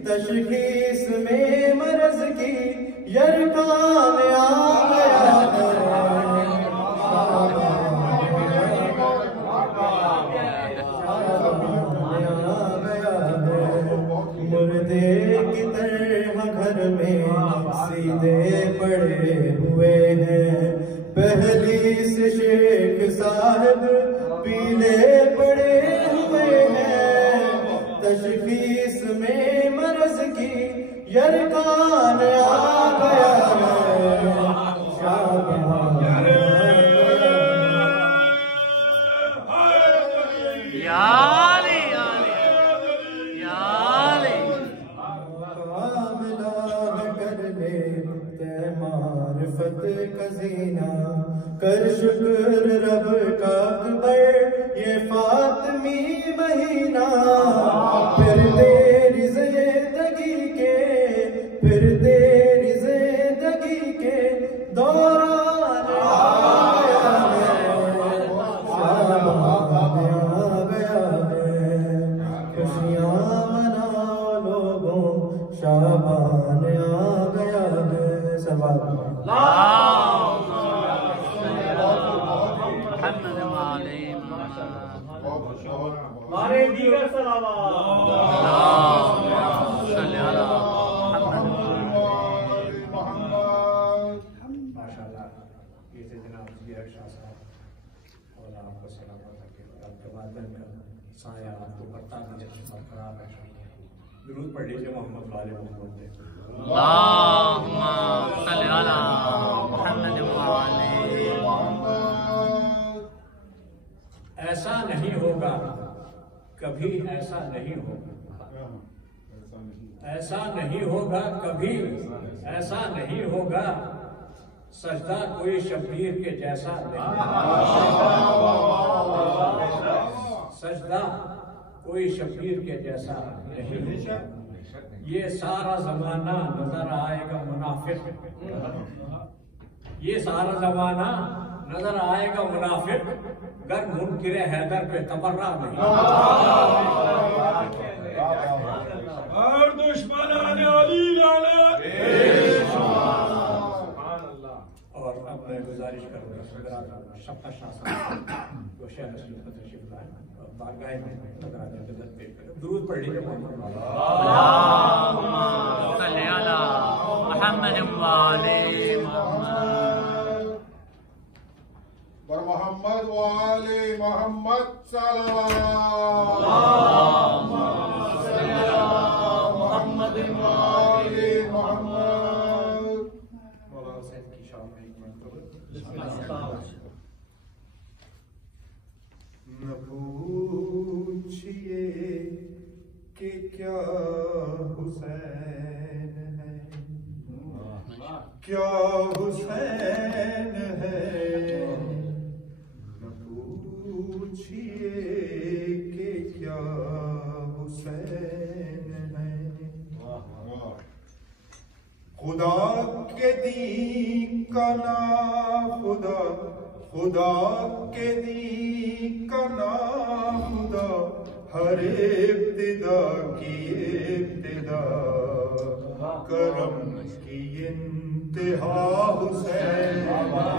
تشخیص میں مرض کی یرکان آ گیا ہے مردے کی طرح گھر میں سیدھے پڑے ہوئے ہیں پہلی سے شیخ صاحب پیلے پڑے ہوئے ہیں تشخیص میں مرض کی یرکان آ گیا ہے شعبان معرفت کا زینہ کر شکر رب کا اکبر یہ فاطمی مہینہ پھر تیری زندگی کے دوران آ گیا ہے شعبان آ گیا ہے خوشیاں مناؤ لوگوں شعبان آ گیا ہے سوال ہمارے دیگر ماشاءاللہ یہ تھے جناب زیر شاہ صاحب اور آپ کو سلامت رکھے آپ کے وعدن کا سایہ آپ کو برتا دیجیے برقرار رکھے درود پڑھ لیجیے محمد والے محمد نے اللہم صلی علی محمد وعلی ایسا نہیں ہوگا کبھی ایسا نہیں ہوگا ایسا نہیں ہوگا کبھی ایسا نہیں ہوگا سجدہ کوئی شبیر کے جیسا نہیں سجدہ کوئی شبیر کے جیسا نہیں ہوگا یہ سارا زمانہ نظر آئے گا منافق یہ سارا زمانہ نظر آئے گا منافق گر منکر حیدر پہ تبرہ نہیں اور دشمنان علی اور اب میں گزارش کروں گا شفقت شاہ صاحب جو شیخ رسول تشریف لائے بارگاہ میں درود پڑھ لیجیے اللہم صلی علی محمد وعلی بر محمد وعلی محمد صلوات نہ پوچھئے کہ کیا حسین ہے، کیا حسین ہے، نہ پوچھئے کہ کیا حسین ہے، خدا کے دین کا نام خدا، خدا کے دین کا نام خدا، ہر ابتدا کی ابتدا، کرم کی انتہا حسین ہے،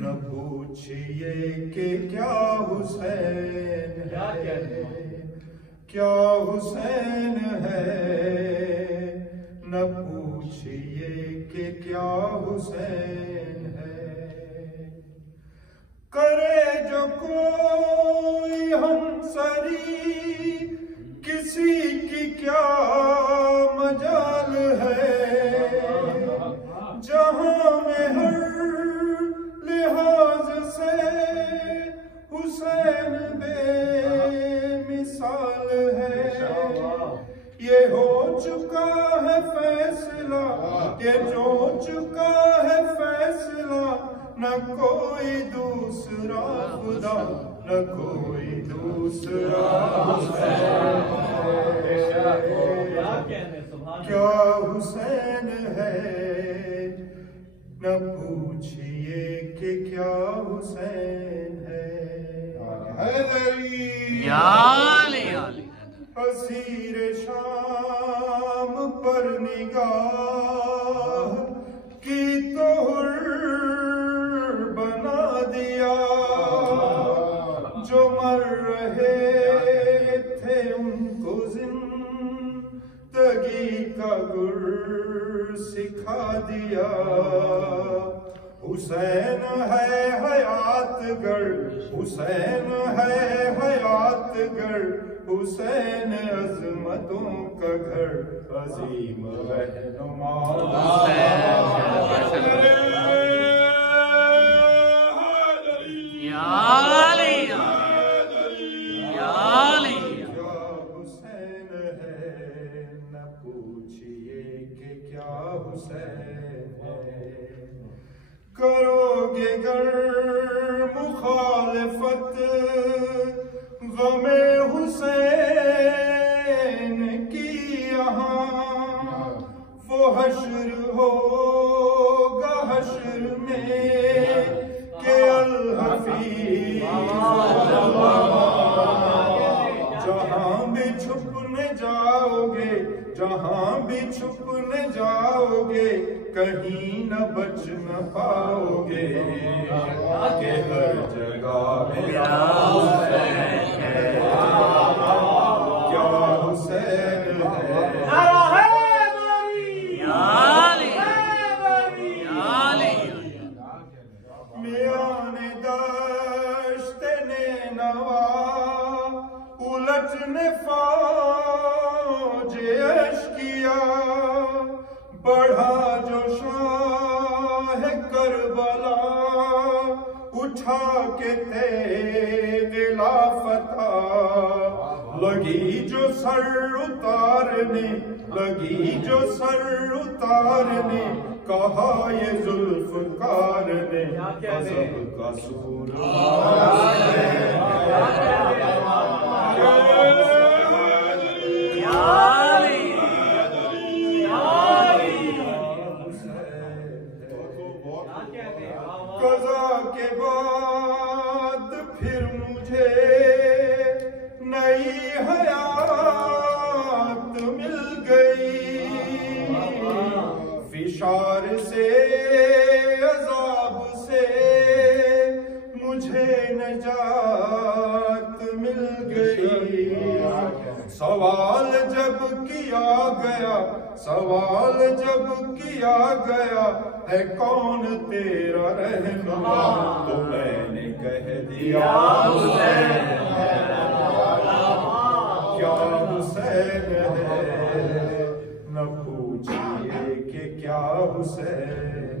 نہ پوچھئے کہ کیا حسین ہے، کیا حسین ہے، نہ پوچھئے کہ کیا حسین ہے، کرے جو کوئی ہم سری کسی کی کیا مجال ہے، جہاں میں ہر لحاظ سے حسین بے مثال ہے، یہ ہو چکا ہے فیصلہ، یہ جو چکا ہے فیصلہ، نہ کوئی دوسرا خدا، نہ کوئی دوسرا حسین ہے، کیا حسین ہے، نہ پوچھئے کہ کیا حسین ہے، حیدری اسیر شام پر نگاہ کی تو حر بنا دیا، جو مر رہے تھے ان کو زندگی کا گر سکھا دیا، حسین ہے حیات گڑھ، حسین ہے حیات گڑھ، حسین عظمتوں کا گھر، عظیم رہنما حسین ہے، نہ پوچھئے کہ کیا حسین ہے، کرو گے گر مخالفت غم حسین کی یہاں، وہ حشر ہوگا حشر میں کہ الحفیظ، جہاں بھی چھپنے جاؤ گے، جہاں بھی چھپنے جاؤ گے، کہیں نہ بچ نہ پاؤ گے، کہ ہر جگہ میرا حسین ہے، کیا حسین ہے، میان دشت نینوا الٹنے فوج اشکیا، بڑھا جو شاہ کربلا، اٹھا کے تیغ لافتہ، لگی جو سر اتارنے، لگی جو سر اتارنے، کہا یہ ذوالفقار نے غضب کا سور قضا کے بعد پھر مجھے نئی حیات مل گئی، فشار سے عذاب سے مجھے نجات مل گئی، سوال جب کیا گیا، سوال جب کیا گیا، ہے کون تیرا رہنما، تو میں نے کہہ دیا حسین ہے، کیا حسین ہے، نہ پوچھئے کہ کیا حسین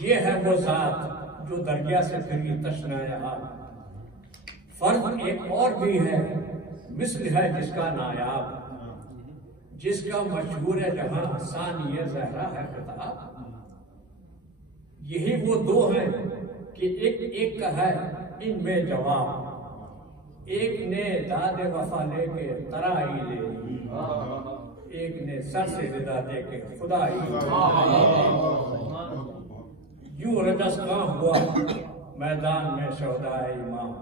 یہ ہے وہ ذات جو دریا سے پھری تشنائے آب. فرد ایک اور بھی ہے مثل ہے جس کا نایاب، جس کا مشہور ہے جہاں ثانی زہرا ہے خطاب. یہی وہ دو ہیں کہ ایک کا ہے ان میں جواب، ایک نے داد وفا لے کے ترائی لے لی، ایک نے سر سے ودا دے کے خدائی. یوں رجس کہاں ہوا میدان میں شہدائے امام،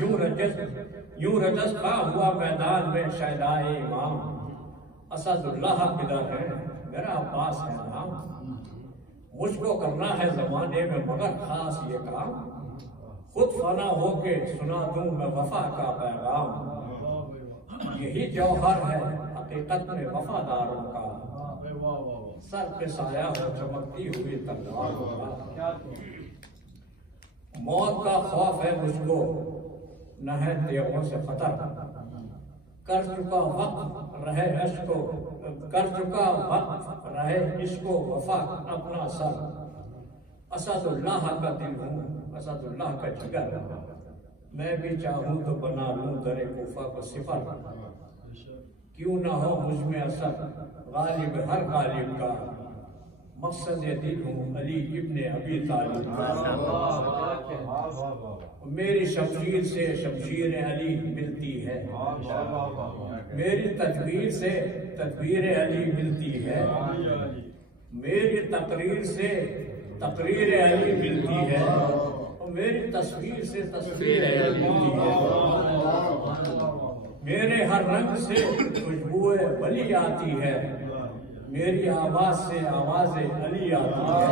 یوں رجس کہاں ہوا میدان میں شہدائے امام. اسد اللہ پدر ہے میرا عباس ہے نام، مجھ کو کرنا ہے زمانے میں مگر خاص یہ کام، خود فنا ہو کے سنا دوں میں وفا کا پیغام. یہی جوہر ہے حقیقت میں وفاداروں کا، سر پہ سایہ ہو چمکتی ہوئی تلواروں کا. موت کا خوف ہے مجھ کو نہ ہے تیغوں سے خطر، کر چکا وقت رہے عشق و وفا اپنا سر. اسد اللہ کا دل ہوں اسد اللہ کا جگر، میں بھی چاہوں تو بنا لوں در کوفہ کو صفر. کیوں نہ ہو مجھ میں اثر غالب ہر غالب کا، مقصد دل ہوں علی ابن ابی طالب. میری شمشیر سے شمشیر علی ملتی ہے، میری تدبیر سے تدبیر علی ملتی ہے، میری تقریر سے تقریر علی ملتی ہے، اور میری تصویر سے تصویر علی ملتی ہے. میرے ہر رنگ سے خوشبو ولی آتی ہے، میری آواز سے آواز علی آتی ہے.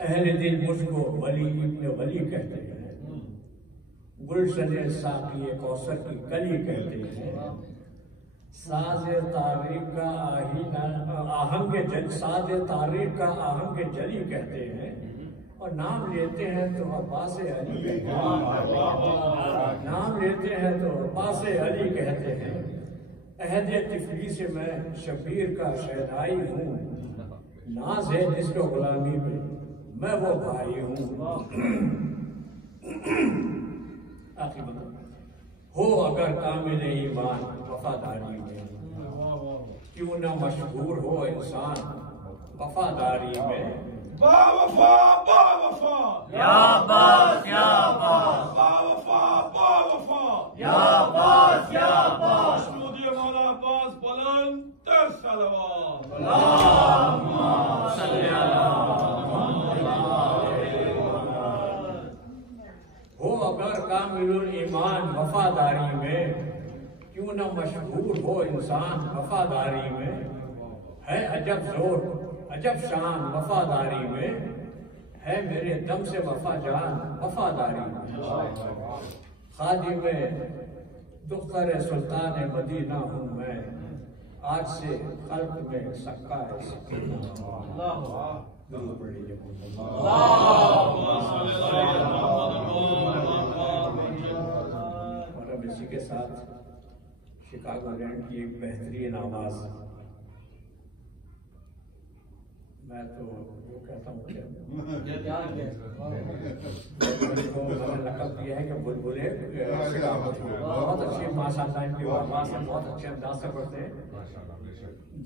اہل دل مجھ کو ولی ابن ولی کہتے ہیں، گلشن ساقی کوثر کی کلی کہتے ہیں. ساز تاریخ کا آہنگ جلی کہتے ہیں، اور نام لیتے ہیں تو عباس علی کہتے ہیں. نام لیتے ہیں تو عباس علی کہتے ہیں. عہد طفلی سے میں شبیر کا شہدائی ہوں، ناز ہے جس کو غلامی میں میں وہ بھائی ہوں. آخری مطلب ہو اگر کامل ایمان وفاداری میں، کیوں نہ مشہور ہو انسان وفاداری میں. با وفا با وفا یا عباس یا عباس، با وفا با وفا یا عباس یا عباس. مودی مولا عباس بلند تر صلوات. اللہم صلی علی ہو اگر کامل ایمان وفاداری میں، کیوں نہ مشہور ہو انسان وفاداری میں. ہے عجب زور عجب شان وفاداری میں، ہے میرے دم سے وفا جان وفاداری میں. خادم دختر سلطان مدینہ ہوں میں، آج سے خلق میں سکا ہے سکینہ. درود پڑھ لیجیے. اور اب اسی کے ساتھ شکاگو لینڈ کی ایک بہترین آواز. میں تو وہ کہتا ہوں کہ میں نے لقب دیا ہے کہ بلبلے شکاگو. بہت اچھی ماشاء اللہ ان کی آواز ہے، بہت اچھے انداز سے پڑھتے ہیں.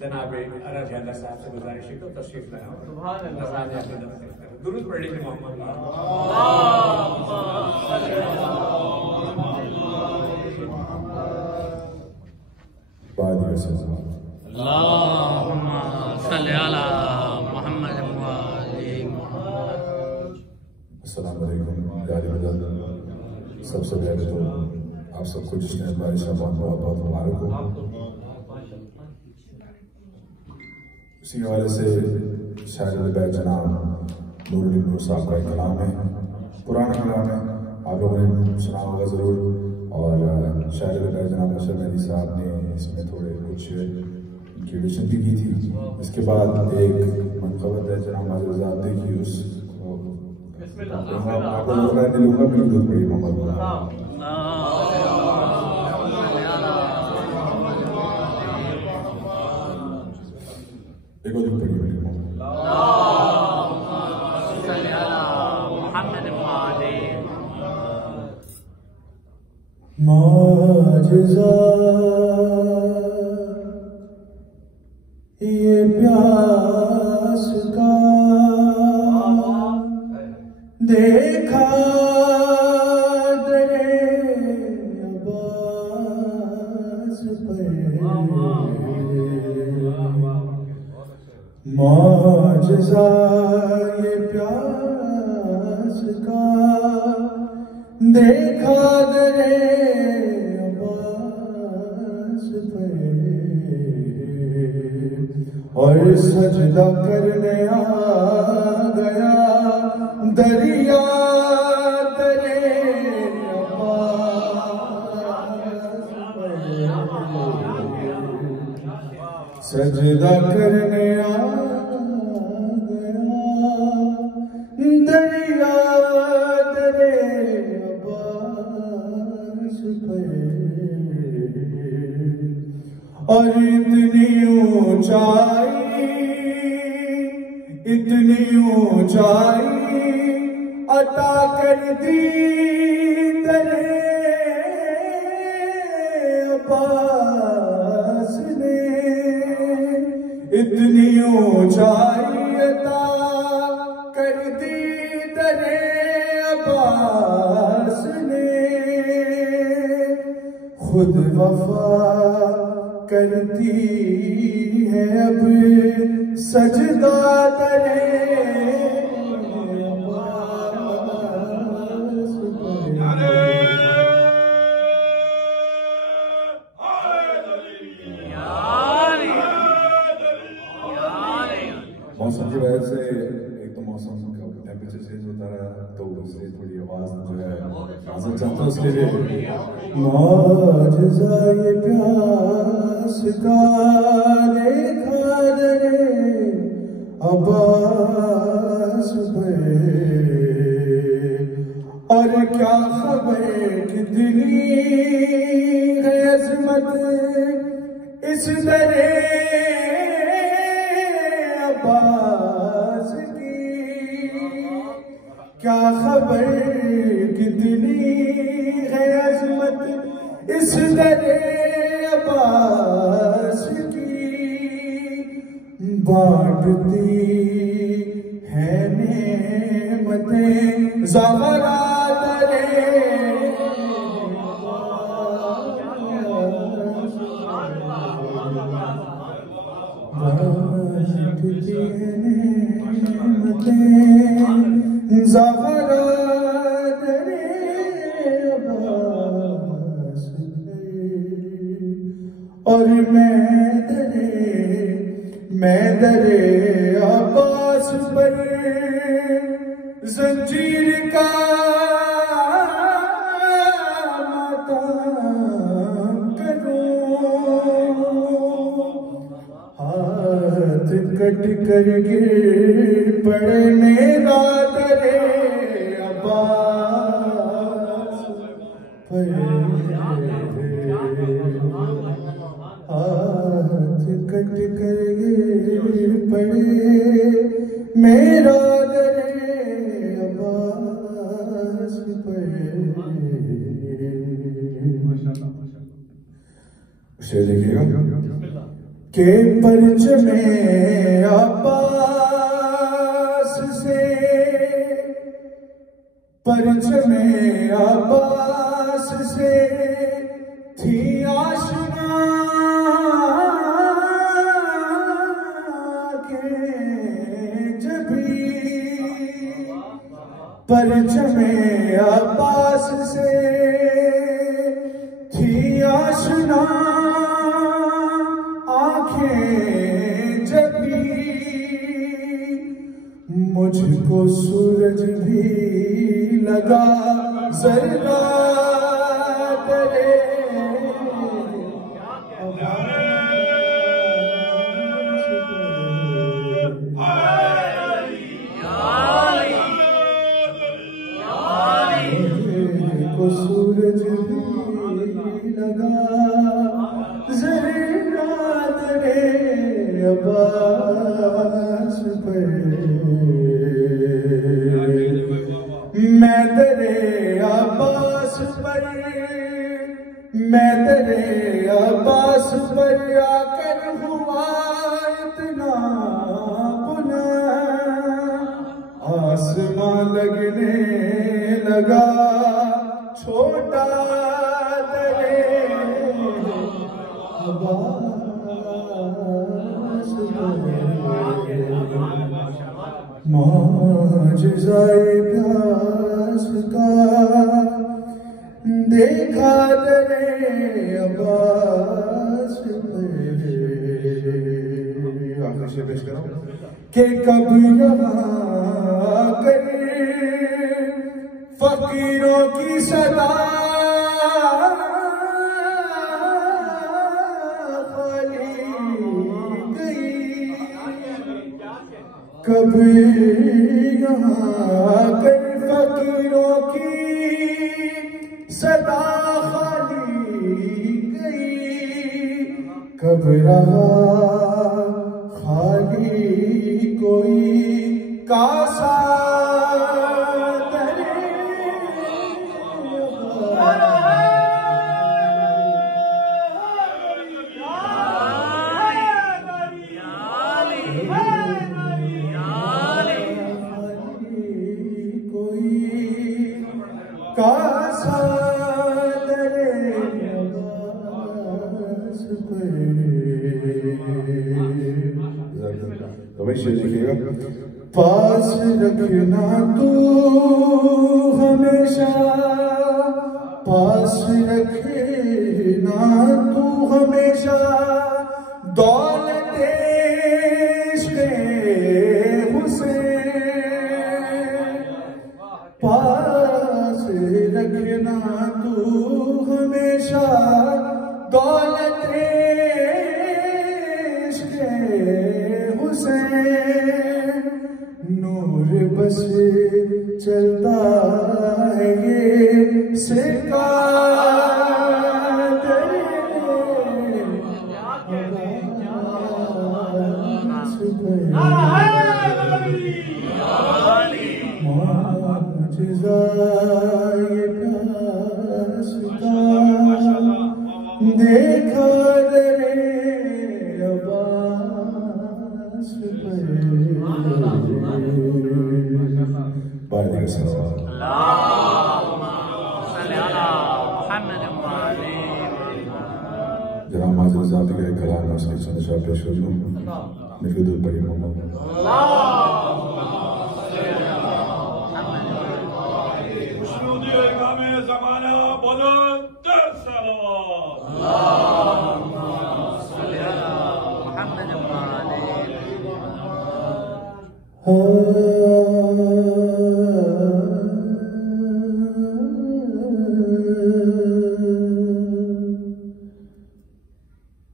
جناب ارج حیدر صاحب سے گزارش ہے کہ تشریف لائیں. درود پڑھ لیجیے محمد. اللہم صلی علی محمد وآلِ محمد. السلام علیکم. سب سے پہلے تو آپ سب کو جشن اتوار شعبان بہت بہت مبارک ہو. اسی حوالے سے شاعر البیت جناب نور الدین نور صاحب کا ایک کلام ہے، پرانا کلام ہے، آپ لوگوں نے سنا ہوگا ضرور. اور شاعر البیت جناب اشرف مہدی صاحب نے اس میں تھوڑے کچھ انٹروڈکشن بھی کی تھی. اس کے بعد ایک منقبت ہے جناب ماجد رضا عبدی کی، اس کو آپ کو دلوں کا بھی درود پڑھی محمد. ایک اور درود پڑھی محمد. معجزہ یہ پیاس کا دیکھا درے عباس پر معجزہ یہ پیاس کا دیکھا درے عباس پر اور سجدہ کرنے آ گیا دریا درے عباس پر سجدہ کرنے آ گیا دریا درے عباس پر اور اتنی اونچائی عطا کر دی درے عباس نے اتنی اونچائی عطا کر دی درے عباس نے خود وفا کرتی ہے اب سجدہ درے عباس موسم کی وجہ سے ایک تو موسم کا ٹیمپریچر چینج ہوتا رہا تو اس سے تھوڑی آواز جو ہے معذرت چاہتا ہوں اس کے لیے معجزہ یہ پیاس کا دیکھا درے عباس پر اور کیا خبر کتنی ہے عظمت اس درے عباس کی کیا خبر کتنی ہے عظمت اس درے عباس کی بانٹتی ہے نعمتیں زہرا درے بانٹتی ہے نعمتیں زہرا درے عباس اور میں درے عباس پر زنجیر کا ماتم کروں ہاتھ کٹ کر گر پڑے میرا درے عباس پر ہاتھ کٹ کر گر پڑے میرا درے عباس پر شعر لکھیے گا کہ پرچم عباس سے پرچم عباس سے تھی آشنا کے جبھی پرچم عباس سے تھی آشنا جبھی مجھ کو سورج بھی لگا ذرا درے مجھ کو سورج بھی لگا ذرا درے عباس پر میں درے عباس پر میں تیرے عباس پر آ کر ہوا اتنا بلند، آسمان لگنے لگا چھوٹا تیرے عباس پر، معجزۂ پیاس کا دیکھا تیرے عباس پہ، آخر سے پیش کرو کہ کب یہاں کر فقیروں کی صدا خالی گئی، کب یہاں کر فقیروں کی صدا خالی گئی، کب رہا خالی کوئی کاسا تیرے کوئی کاسا دیکھیے گا، پاس رکھنا تو ہمیشہ، پاس رکھنا تو ہمیشہ دولت عشق حسین، پاس رکھنا تو ہمیشہ دولت عشق حسین، نور بس چلتا ہے یہ سکہ تیرے عباس پہ، معجزۂ پیاس کا دیکھا تیرے عباس پہ، بارے کا سلام جناب معذر ذات کے کلام اس کے چند شاہ پیش کر دوں، نفید البری محمد زمانہ بلند در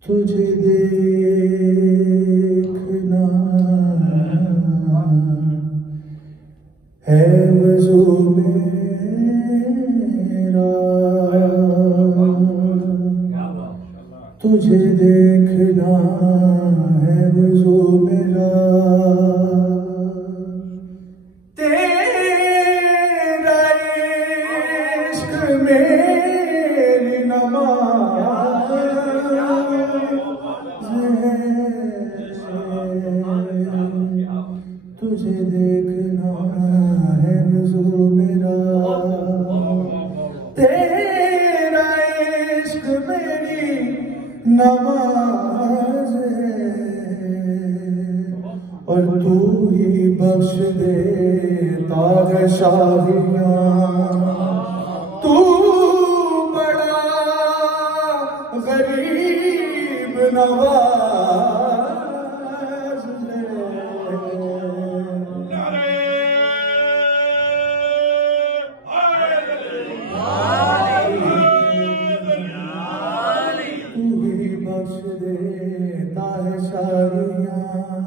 تجھے دیکھنا ہے وضو میرا، تجھے دیکھنا ہے وضو میرا، تیرا عشق میری نماز ہے، تجھے دیکھنا ہے وضو میرا، تیرا عشق میری نماز ہے، اور تو ہی بخش دیتا ہے شاہیاں، تو بڑا غریب نواز ہے، تو ہی بخش دیتا ہے شاہیاں،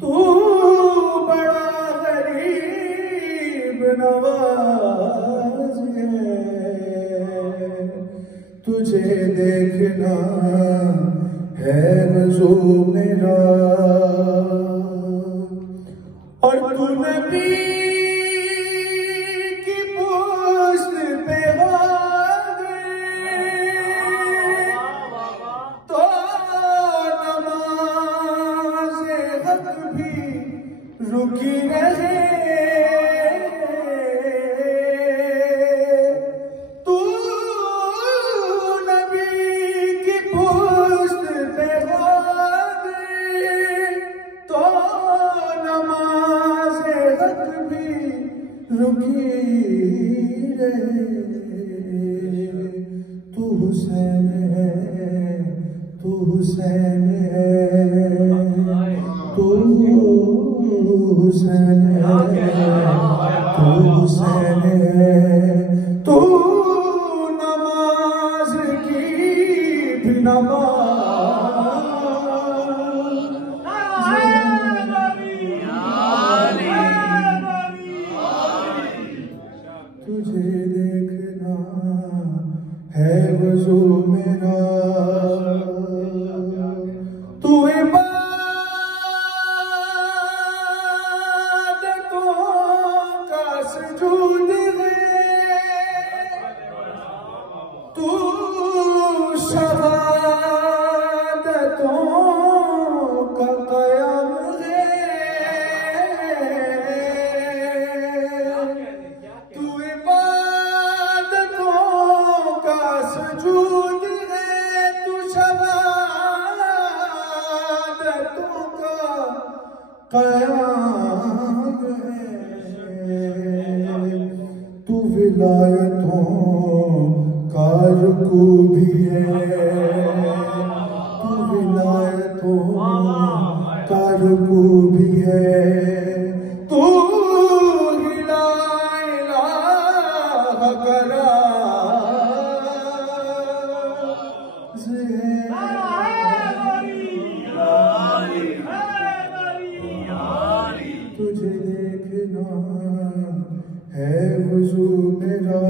تو بڑا غریب نواز ہے، تجھے دیکھنا ہے وضو میرا، اور تو نبی کی پشت پہ غادر لکیر تو حسین ہے تو حسین ہے تو حسین ہے تو حسین ہے تو نماز کی بھی نماز تجھے دیکھنا ہے وضو میرا تو عبادتوں کا سجود ہے تو شہادتوں کا قیام ہے تو عبادتوں کا سجود ہے تو شہادتوں کا قیام ہے تو ولایتوں کا رکوع بھی ہے تو ولایتوں کا رکوع بھی ہے تو لا الہ کراز ہے تجھے دیکھنا ہے وضو میرا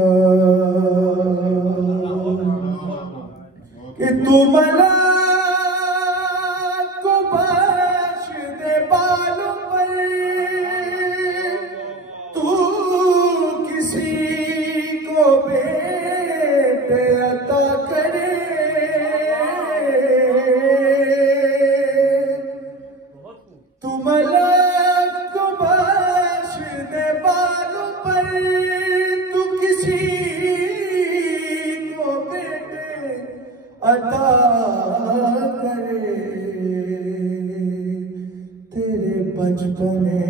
کہ تو ملاک کو بخش دے بالوں پر تو کسی کو بیٹے عطا کرے تو ملاک کو بخش دے بالوں پر تو کسی کو بیٹے عطا کرے تیرے بچپنے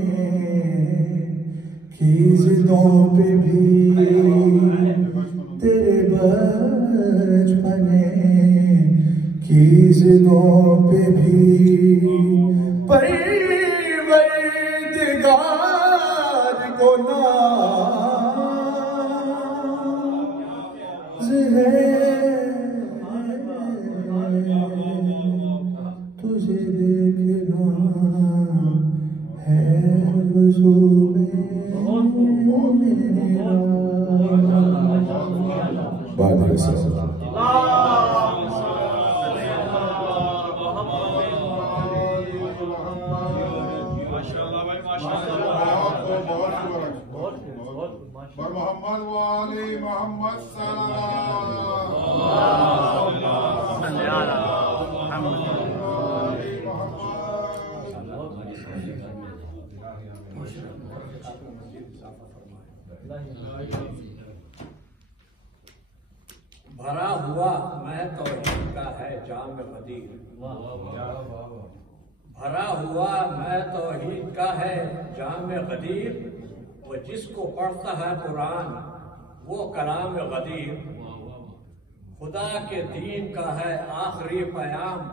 کی ضدوں پہ بھی تیرے بچپنے کی ضدوں پہ بھی پروردگار کو ناز ہے تجھے دیکھنا ہے وضو میرا بعد رسول محمد والی محمد صلی بھرا ہوا میں توحید کا ہے جام غدیر بھرا ہوا میں توحید کا ہے جام غدیر وہ جس کو پڑھتا ہے قرآن وہ کلام غدیر خدا کے دین کا ہے آخری پیام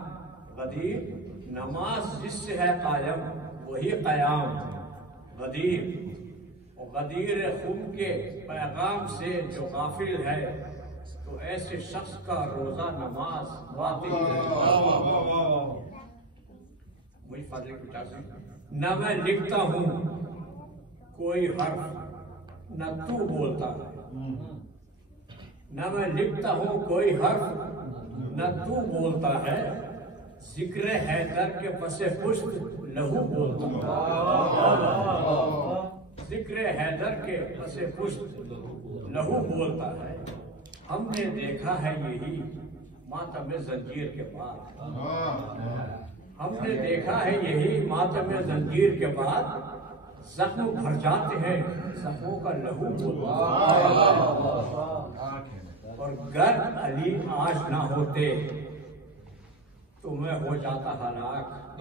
غدیر نماز جس سے ہے قائم وہی قیام غدیر غدیر خم کے پیغام سے جو غافل ہے تو ایسے شخص کا روزہ نماز باطل ہے نہ میں لکھتا ہوں کوئی حرف نہ تو بولتا ہے نہ میں لکھتا ہوں کوئی حرف نہ تو بولتا ہے ذکر حیدر کے پس پشت لہو بولتا ہے ذکر حیدر کے پس پشت لہو بولتا ہے ہم نے دیکھا ہے یہی ماتم زنجیر کے بعد ہم نے دیکھا ہے یہی ماتم زنجیر کے بعد زخم بھر جاتے ہیں زخموں کا لہو بولتا اور گر علی آج نہ ہوتے تو میں ہو جاتا ہلاک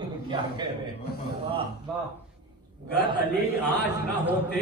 گر علی آج نہ ہوتے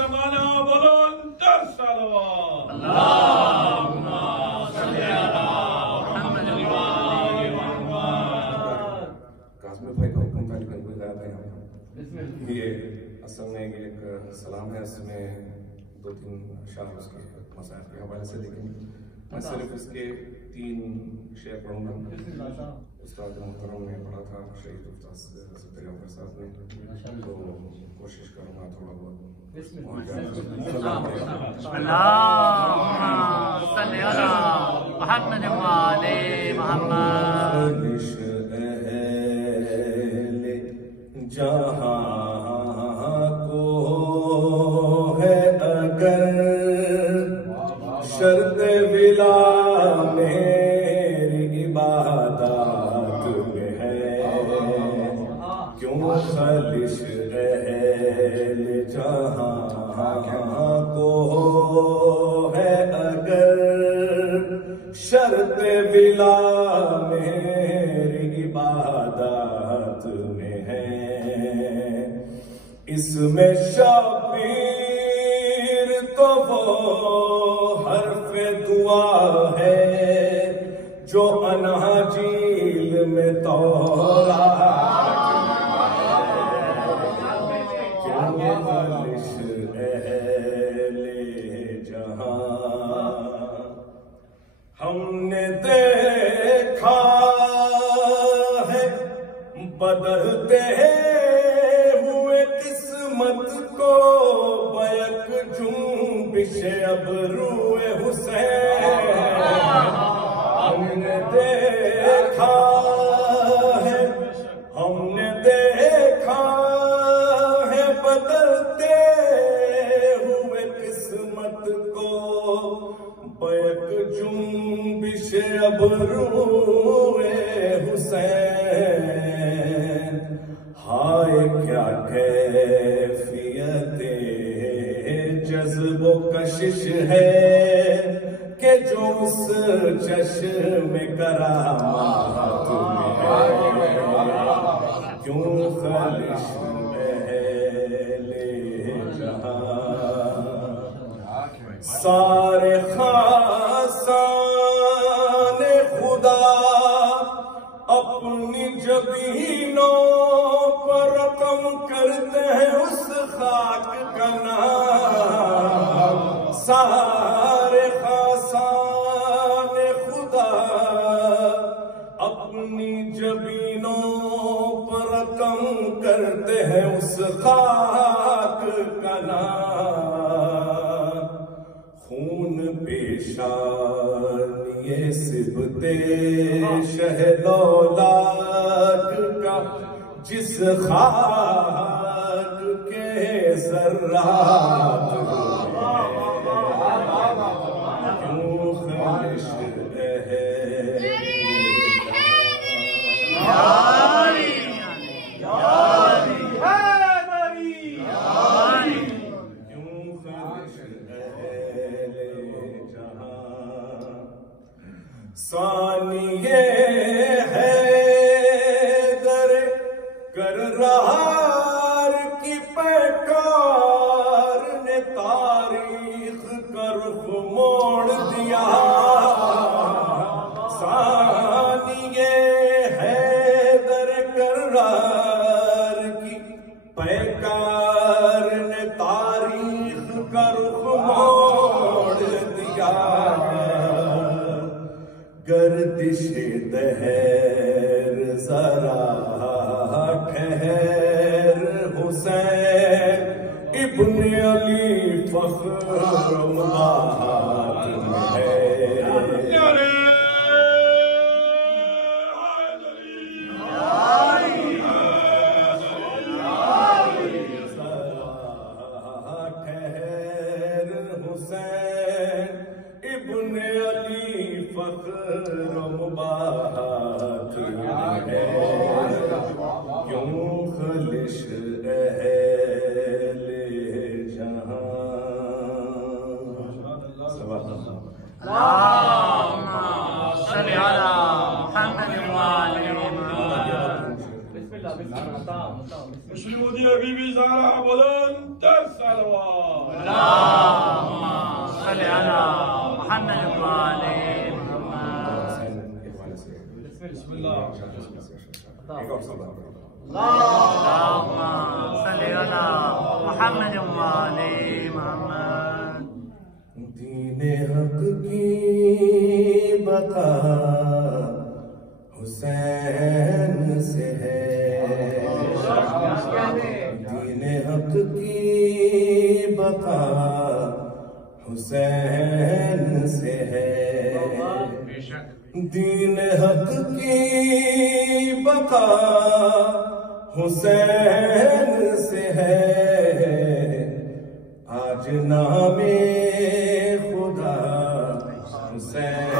زمانہ بلندر صلوات اللهم صل على محمد وآل محمد. کاظم بھائی کا حکم تھا لیکن کوئی غائب ہے. یہ اصل میں ایک سلام ہے، اس میں 2-3 اشعار اس کے مسائل کے حوالے سے، لیکن میں صرف اس کے 3 شعر پڑھوں گا. استاد محترم نے پڑھا تھا، شہید استاد پیغمبر صاحب نے، تو کوشش کروں گا تھوڑا بہت. اللهم صل على محمد وآل محمد. جہاں کو ہے اگر شرط ولا میری عبادات میں ہے، کیوں خلش اہل جہاں کو ہے اگر شرط ولا میری عبادات میں ہے. اس میں شبیر تو وہ حرف دعا ہے جو اناجیل میں تورات اہل جہاں. ہم نے دیکھا ہے بدلتے ہوئے قسمت کو بیک جنبش ابرو حسین. ہم نے دیکھا ہے، ہم نے دیکھا ہے بدلتے ہوئے قسمت کو بیک جنبش ابرو حسین. ہائے کیا کیفیت جذب و کشش ہے کہ جو اس چشم کرامات میں ہے. کیوں خلش اہل جہاں سارے خاصان خدا اپنی جبینوں پر رقم کرتے ہیں اس خاک کا نام. سارے خاصان خدا اپنی جبینوں پر رقم کرتے ہیں اس خاک کا نام. خون پیشانی سبتے شہد اولاد کا جس خاک کے ذرات کیوں خلش ثانیے حیدر کرار کی پیکار نے تاریخ کا رخ موڑ دیا. ثانیے حیدر کرار کی پیکار نے تاریخ کا رخ موڑ دیا. گردش دہر ذرا ٹھہر حسین ابن علی فخر مات میں ہے. ابن علی فخر مباحت ہے. کیوں خلش اہل جہاں. اللهم صل على محمد وآل محمد. بسم الله. مشروط بی بی زہرا بلندر صلوات. صلی علی محمد والے محمد. بسم اللہ. ایک اور سوال. اللهم صل على محمد والے محمد. دین حق کی بقا حسین سے ہے. دین حق کی بقا حسین سے ہے. دین حق کی بقا حسین سے ہے. آج نام خدا حسین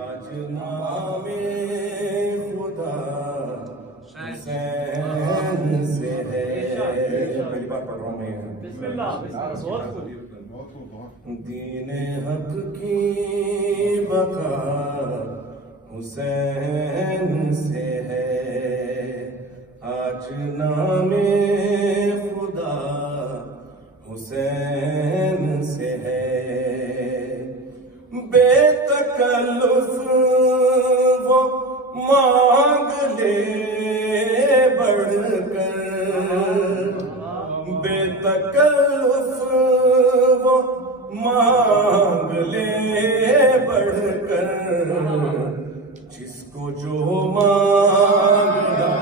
آج نام خدا حسین سے ہے. پہلی بار پڑھ رہا ہوں میں. دین حق کی بقا حسین سے ہے. آج نام خدا حسین سے ہے. بے تکلف وہ مانگ لے بڑھ کر. بے تکلف وہ مانگ لے بڑھ کر. جس کو جو مانگنا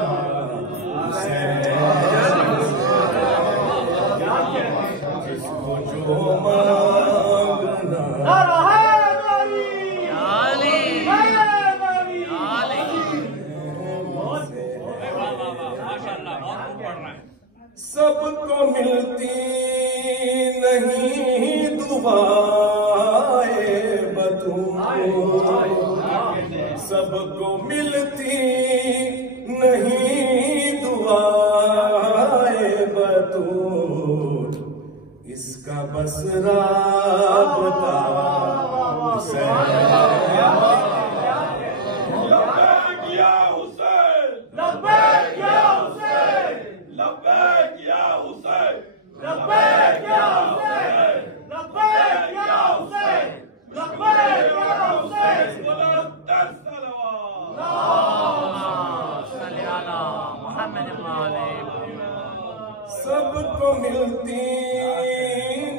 جس کو جو مانگنا سب کو ملتی نہیں دعائے بطور. سب کو ملتی نہیں دعائے بطور. اس کا بس رابطہ سب کو ملتی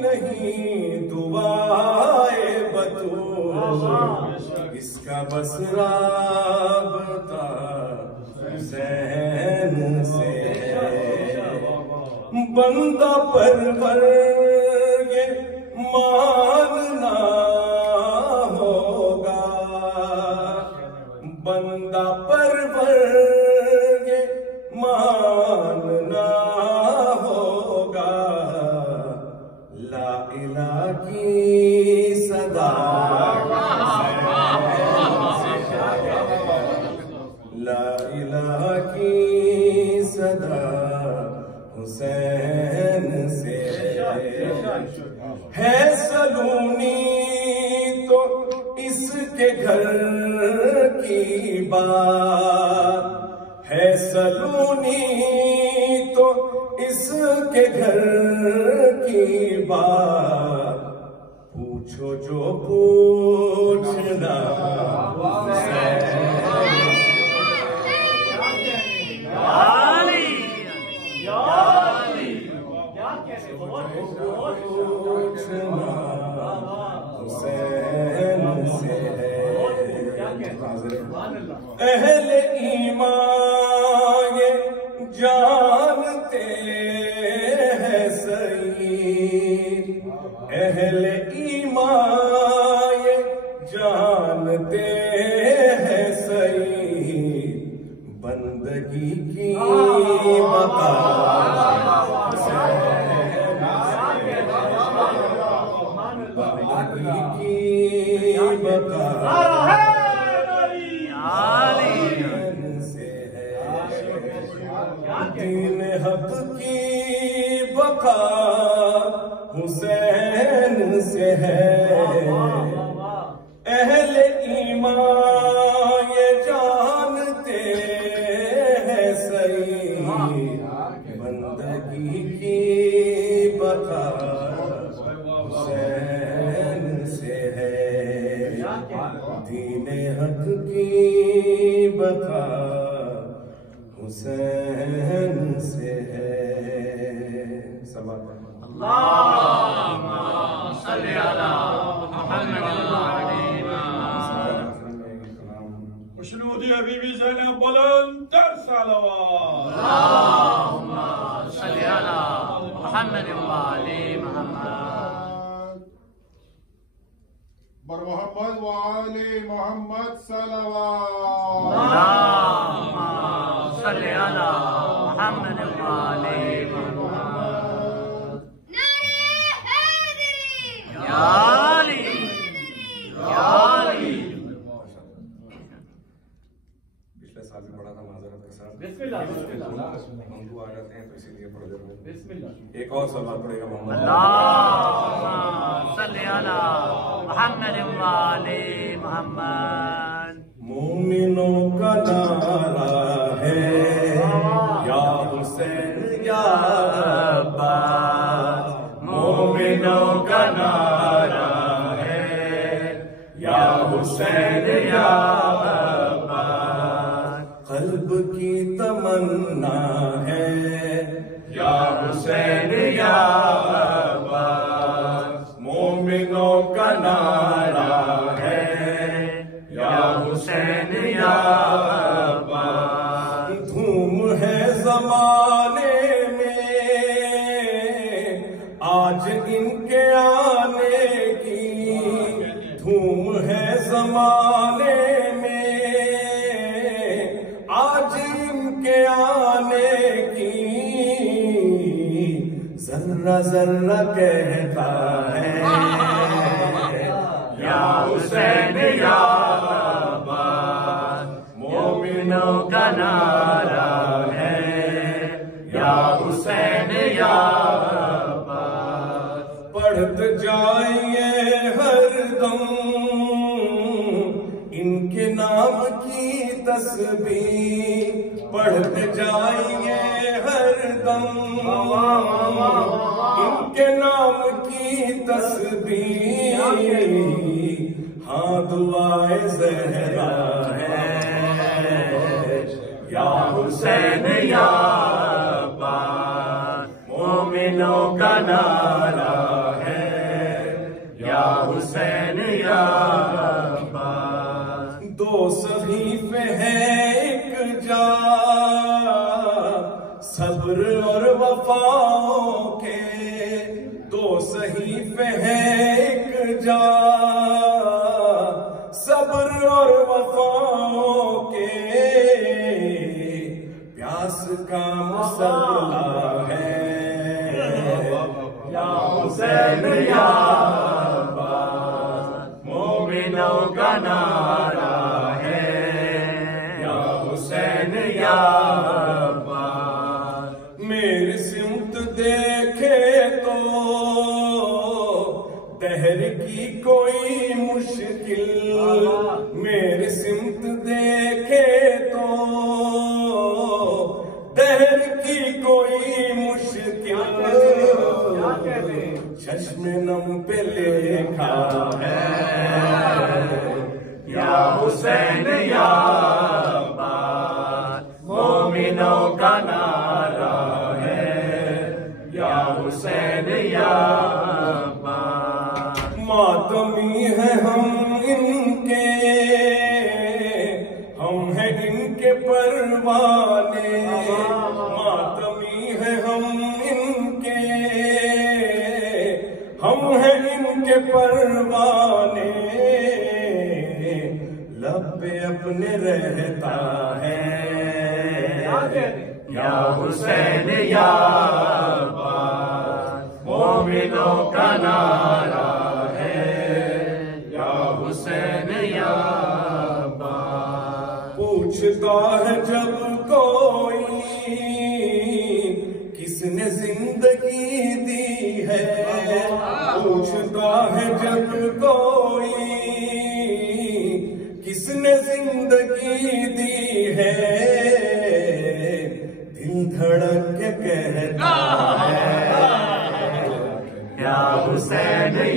نہیں دعائے بطور. اس کا بس رابطہ حسین سے. بندہ پرور یہ ماننا ہوگا. بندہ پرور یہ ماننا ہوگا. لا الہ کی صدا لا الہ کی صدا حسین سے ہے. سلونی تو اس کے گھر کی بات ہے. سلونی تو اس کے گھر کی بات. پوچھو جو پوچھنا اہل ایمان یہ جانتے ہیں سعید. اہل ایمان یہ جانتے ہیں سعید. بندگی کی بقا بندگی کی بقا دین حق کی بقا حسین سے ہے. اہل ایمان یہ جانتے ہیں سعید. بقا حسین سے ہے، دین حق کی بقا حسین سے ہے۔ اللہم صلی علی محمد مشنود حبیبی زینب بلند تر صلوات۔ اللہم صلی علی محمد وآل محمد۔ بر محمد وآل محمد صلوات۔ اللہم صلی علی محمد وآل محمد۔ یا علی یا علی۔ پچھلے سال بھی پڑھا تھا معذرت کے ساتھ، بسم اللہ بسم اللہ۔ منگو آ جاتے ہیں تو اسی لیے پڑھ دیتے ہیں۔ بسم اللہ۔ ایک اور سوال پڑے گا محمد۔ اللہم صلی علی محمد وآل محمد۔ مومنوں کا نعرہ ہے یا حسین یا عباس، مومنوں کا نعرہ ہے یا حسین یا عباس، قلب کی تمنا ہے یا حسین یا عباس، مومنوں کا نعرہ ہے یا حسین یا عباس، دھوم ہے زمانے میں آج ان کے آنے کی، دھوم ہے زمانے میں آج ان کے آنے کی، ذرہ ذرہ کہتا ہے یا حسین یا عباس، مومنوں کا نعرہ ہے یا حسین یا عباس، پڑھت جائیے ہر دم ان کے نام کی تسبیح، پڑھت جائیے ہر دم ان کے نام کی تسبیح، ہاں دعائے زہرا ہے یا حسین یا عباس، مومنوں کا نعرہ ہے یا حسین یا عباس، دو صحیفے ہیں ایک جا صبر اور وفاؤں کے، دو صحیفے ہیں ایک جا صبر اور وفاؤں کے، پیاس کا مسئلہ ہے یا حسین یا عباس، مومنوں کا نعرہ ہے یا حسین یا عباس، میری سمت دیکھے تو دہر کی کوئی مشکل، میری سمت دیکھے تو دہر کی کوئی مشکل، چشم نم پہ لکھا ہے یا حسین یا عباس، مومنوں کا نعرہ ہے یا حسین یا عباس، ماتمی ہیں ہم ان کے، ہم ہیں ان کے پروانے، ماتمی ہیں ہم ان کے، ہم ہیں ان کے پروانے، لب پہ اپنے رہتا ہے یا حسین یا عباس، مومنوں کا نعرہ ہے یا حسین یا عباس، پوچھتا ہے جب کوئی کس نے زندگی دی ہے، پوچھتا ہے جب کوئی کس نے زندگی دی ہے، دل دھڑک کے کہتا ہے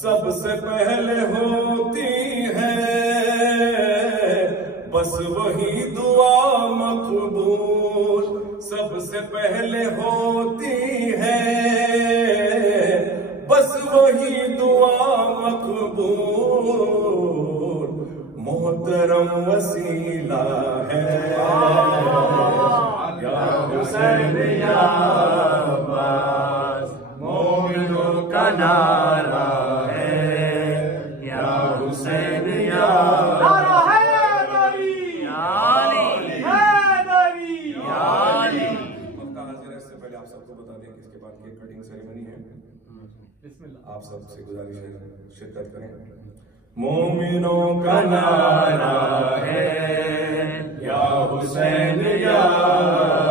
سب سے پہلے ہوتی ہے بس وہی دعا مقبول، سب سے پہلے ہوتی ہے بس وہی دعا مقبول، محترم وسیلہ ہے یا حسین یا عباس، مومنوں کا نعرہ حسین یا علی یا علی یا علی۔ اس سے پہلے آپ سب کو بتا دیں کہ اس کے بعد کیک کٹنگ سیریمنی ہے، آپ سب سے گزارش ہے شرکت کریں۔ مومنوں کا نعرہ ہے یا حسین یا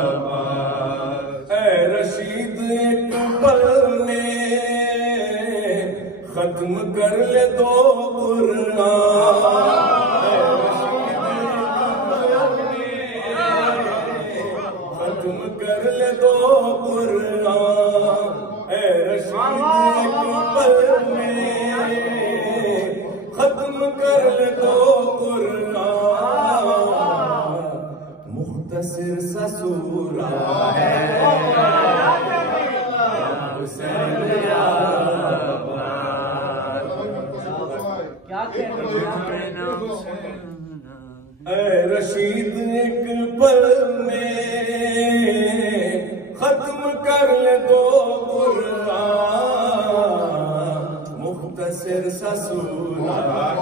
عباس، اے رشید ایک پل میں ختم کر لے دو ختم کر لے دو قرآن، اے رشید ایک پل میں ختم کر لے دو قرآن، مختصر سا سورہ ہے حسین یا اے رشید ایک پل میں ختم کر لے دو قرآن، مختصر سا سورہ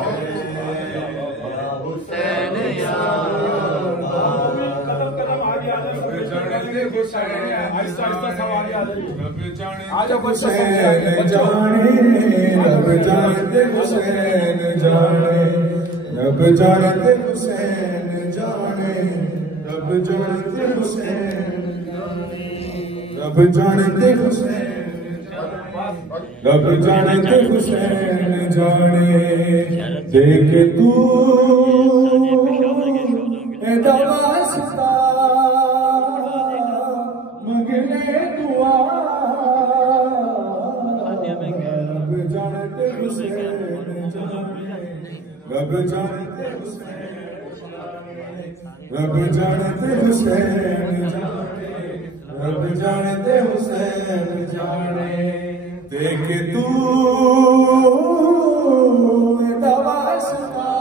ہے حسین یا رب جانتے حسین جانے، رب جانتے حسین جانے، رب جانتے حسین جانے، رب جانتے حسین، رب جانتے حسین جانے، دیکھ تو اے دواستا مگلے دعا، رب جانتے حسین جانے، رب جانتے حسین جانے، رب جانتے حسین جانے، رب جانتے حسین جانے، دیکھ تو دواستا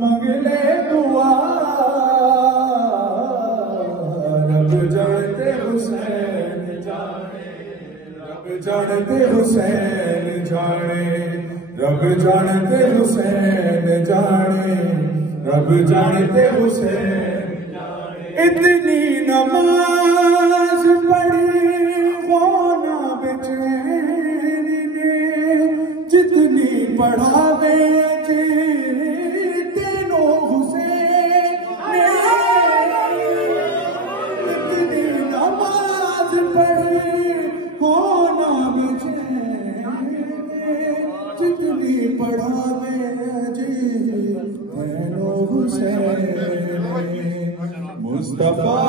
مگلے دعا، رب جانتے حسین جانے، رب جانتے حسین جانے، رب جانتے حسین جانے، رب جانتے حسین جانے، اتنی نماز پڑھی ہونا بچین نے، جتنی پڑھاوے تینوں حسین نے، اتنی نماز پڑھی ہونا بچین نے، جتنی پڑھاوے تینوں حسین نے، مصطفیٰ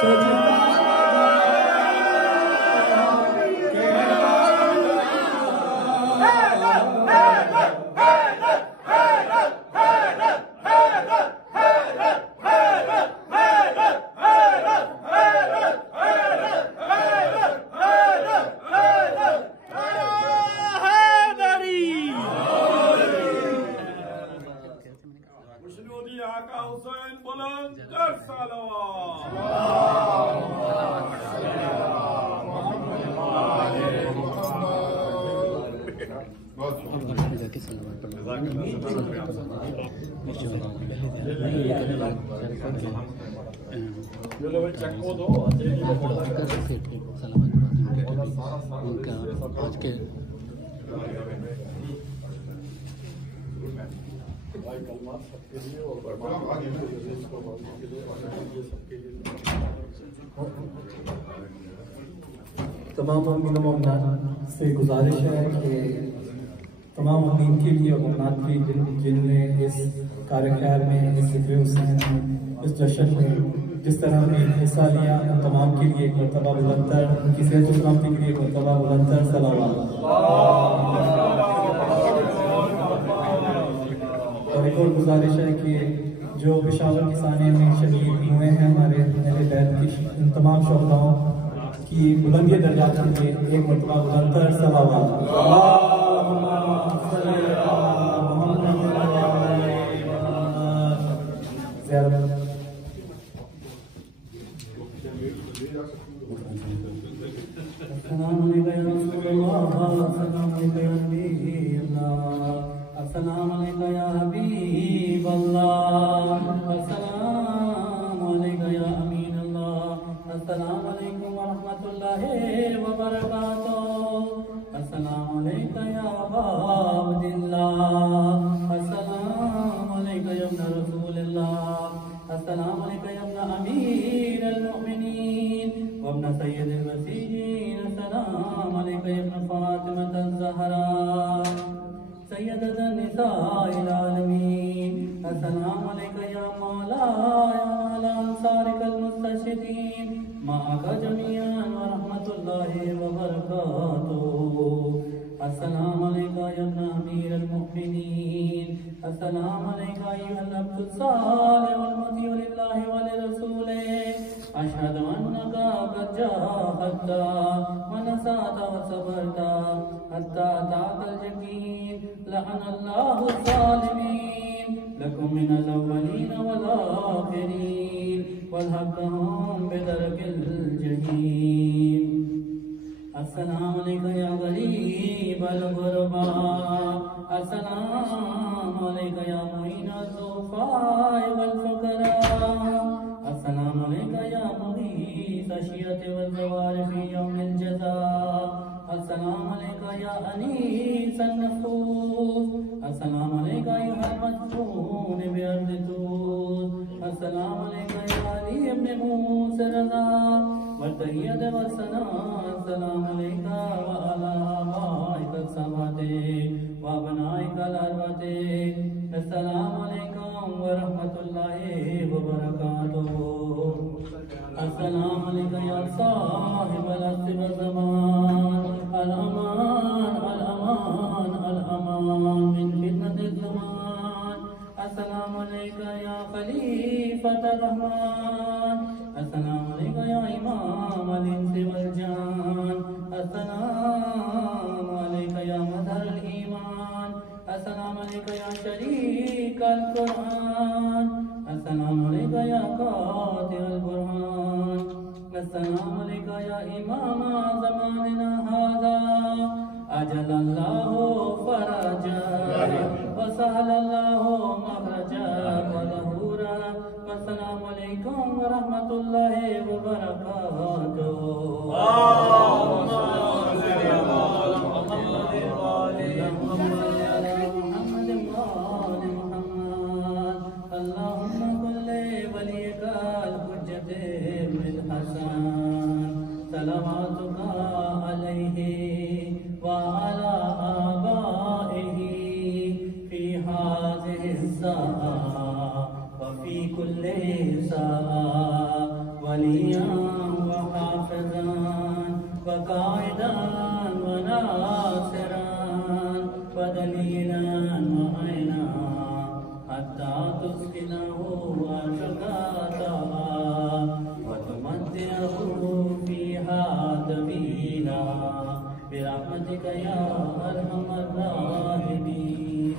سجدہ تمام مومنین و مومنات سے گزارش ہے کہ تمام مومنین کے لیے اور مومنات کی جن نے اس کار خیر میں، اس ذکر حسین میں، اس جشن میں جس طرح نے حصہ لیا، ان تمام کے لیے ایک مرتبہ بلند تر، ان کی صحت و سلامتی کے لیے ایک مرتبہ بلند تر صلوات۔ اور ایک اور گزارش ہے کہ جو پشاور کی سانے میں شہید ہوئے ہیں ہمارے اہل بیت کی ان تمام شہداؤں کی بلندی درجات کے لیے ایک مرتبہ بلند تر صلوات۔ السلام علیکم یا رسول اللہ، السلام علیکم یا نبی اللہ، السلام علیکم یا حبیب اللہ، السلام علیکم یا امین اللہ، السلام علیکم ورحمۃ اللہ وبرکاتہ، السلام علیکم یا ابا عبد اللہ، السلام علیکم یا ابن رسول اللہ، السلام علیکم یا ابن امیر المؤمنین وابن سید الوسیین، السلام علیکم یا ابن فاطمة الزہراء سیدۃ النساء العالمین، السلام علیکم یا مولاي وعلى انصارک المستشہدین معک جميعا ورحمۃ اللہ وبرکاتہ، السلام علیکم یا ابن امیر المؤمنین، السلام علیکم ایھا العبد الصالح والمطیع للہ ولرسولہ، اشہد انک قد جاہدت ونصحت وصبرت حتی اتاک الیقین، لعن اللہ الظالمین، لکم من الاولین والآخرین والحقهم بدرک الجحیم، السلام علیکم یا غریب الغرباء، السلام علیکم یا معین الضعفاء والفقراء، السلام علیکم یا مغیث الشیعة والزوار فی یوم الجزاء، السلام علیکم یا انیس النفوس، السلام علیکم ایھا المدفون بارض طوس، السلام علیکم یا علی ابن موسی رضا والتحیت والثناء، السلام علیکم وعلی آبائک السبعۃ وابنائک الاربعۃ، السلام علیکم ورحمۃ اللہ وبرکاتہ، السلام علیکم یا صاحب العصر والزمان، الامان الامان الامان من فتنة الزمان، السلام علیکم یا خلیفۃ الرحمن، السلام علیکم یا امام الانس والجان، السلام علیکم یا مظہر الایمان، السلام علیکم یا شریک القرآن، السلام علیکم یا قاطع البرہان، السلام علیکم یا امام زماننا ھذا، اجل اللہ فرجا وسہل اللہ مخرجا وظہورا، والسلام علیکم ورحمۃ اللہ وبرکاتہ۔ اللہم صل علی محمد وآل محمد وآل محمد، اللہم کل ولیک الحجۃ ابن الحسن صلواتک علیہ وعلی آبائہ فی ھذہ الساعة وفی کل ساعة ولیاً وحافظاً وقائداً وناصراً ودلیلاً وعینا حتی تسکنہ عرشک طوعا وتمتعہ فیہا طویلا برحمتک یا ارحم الراحمین۔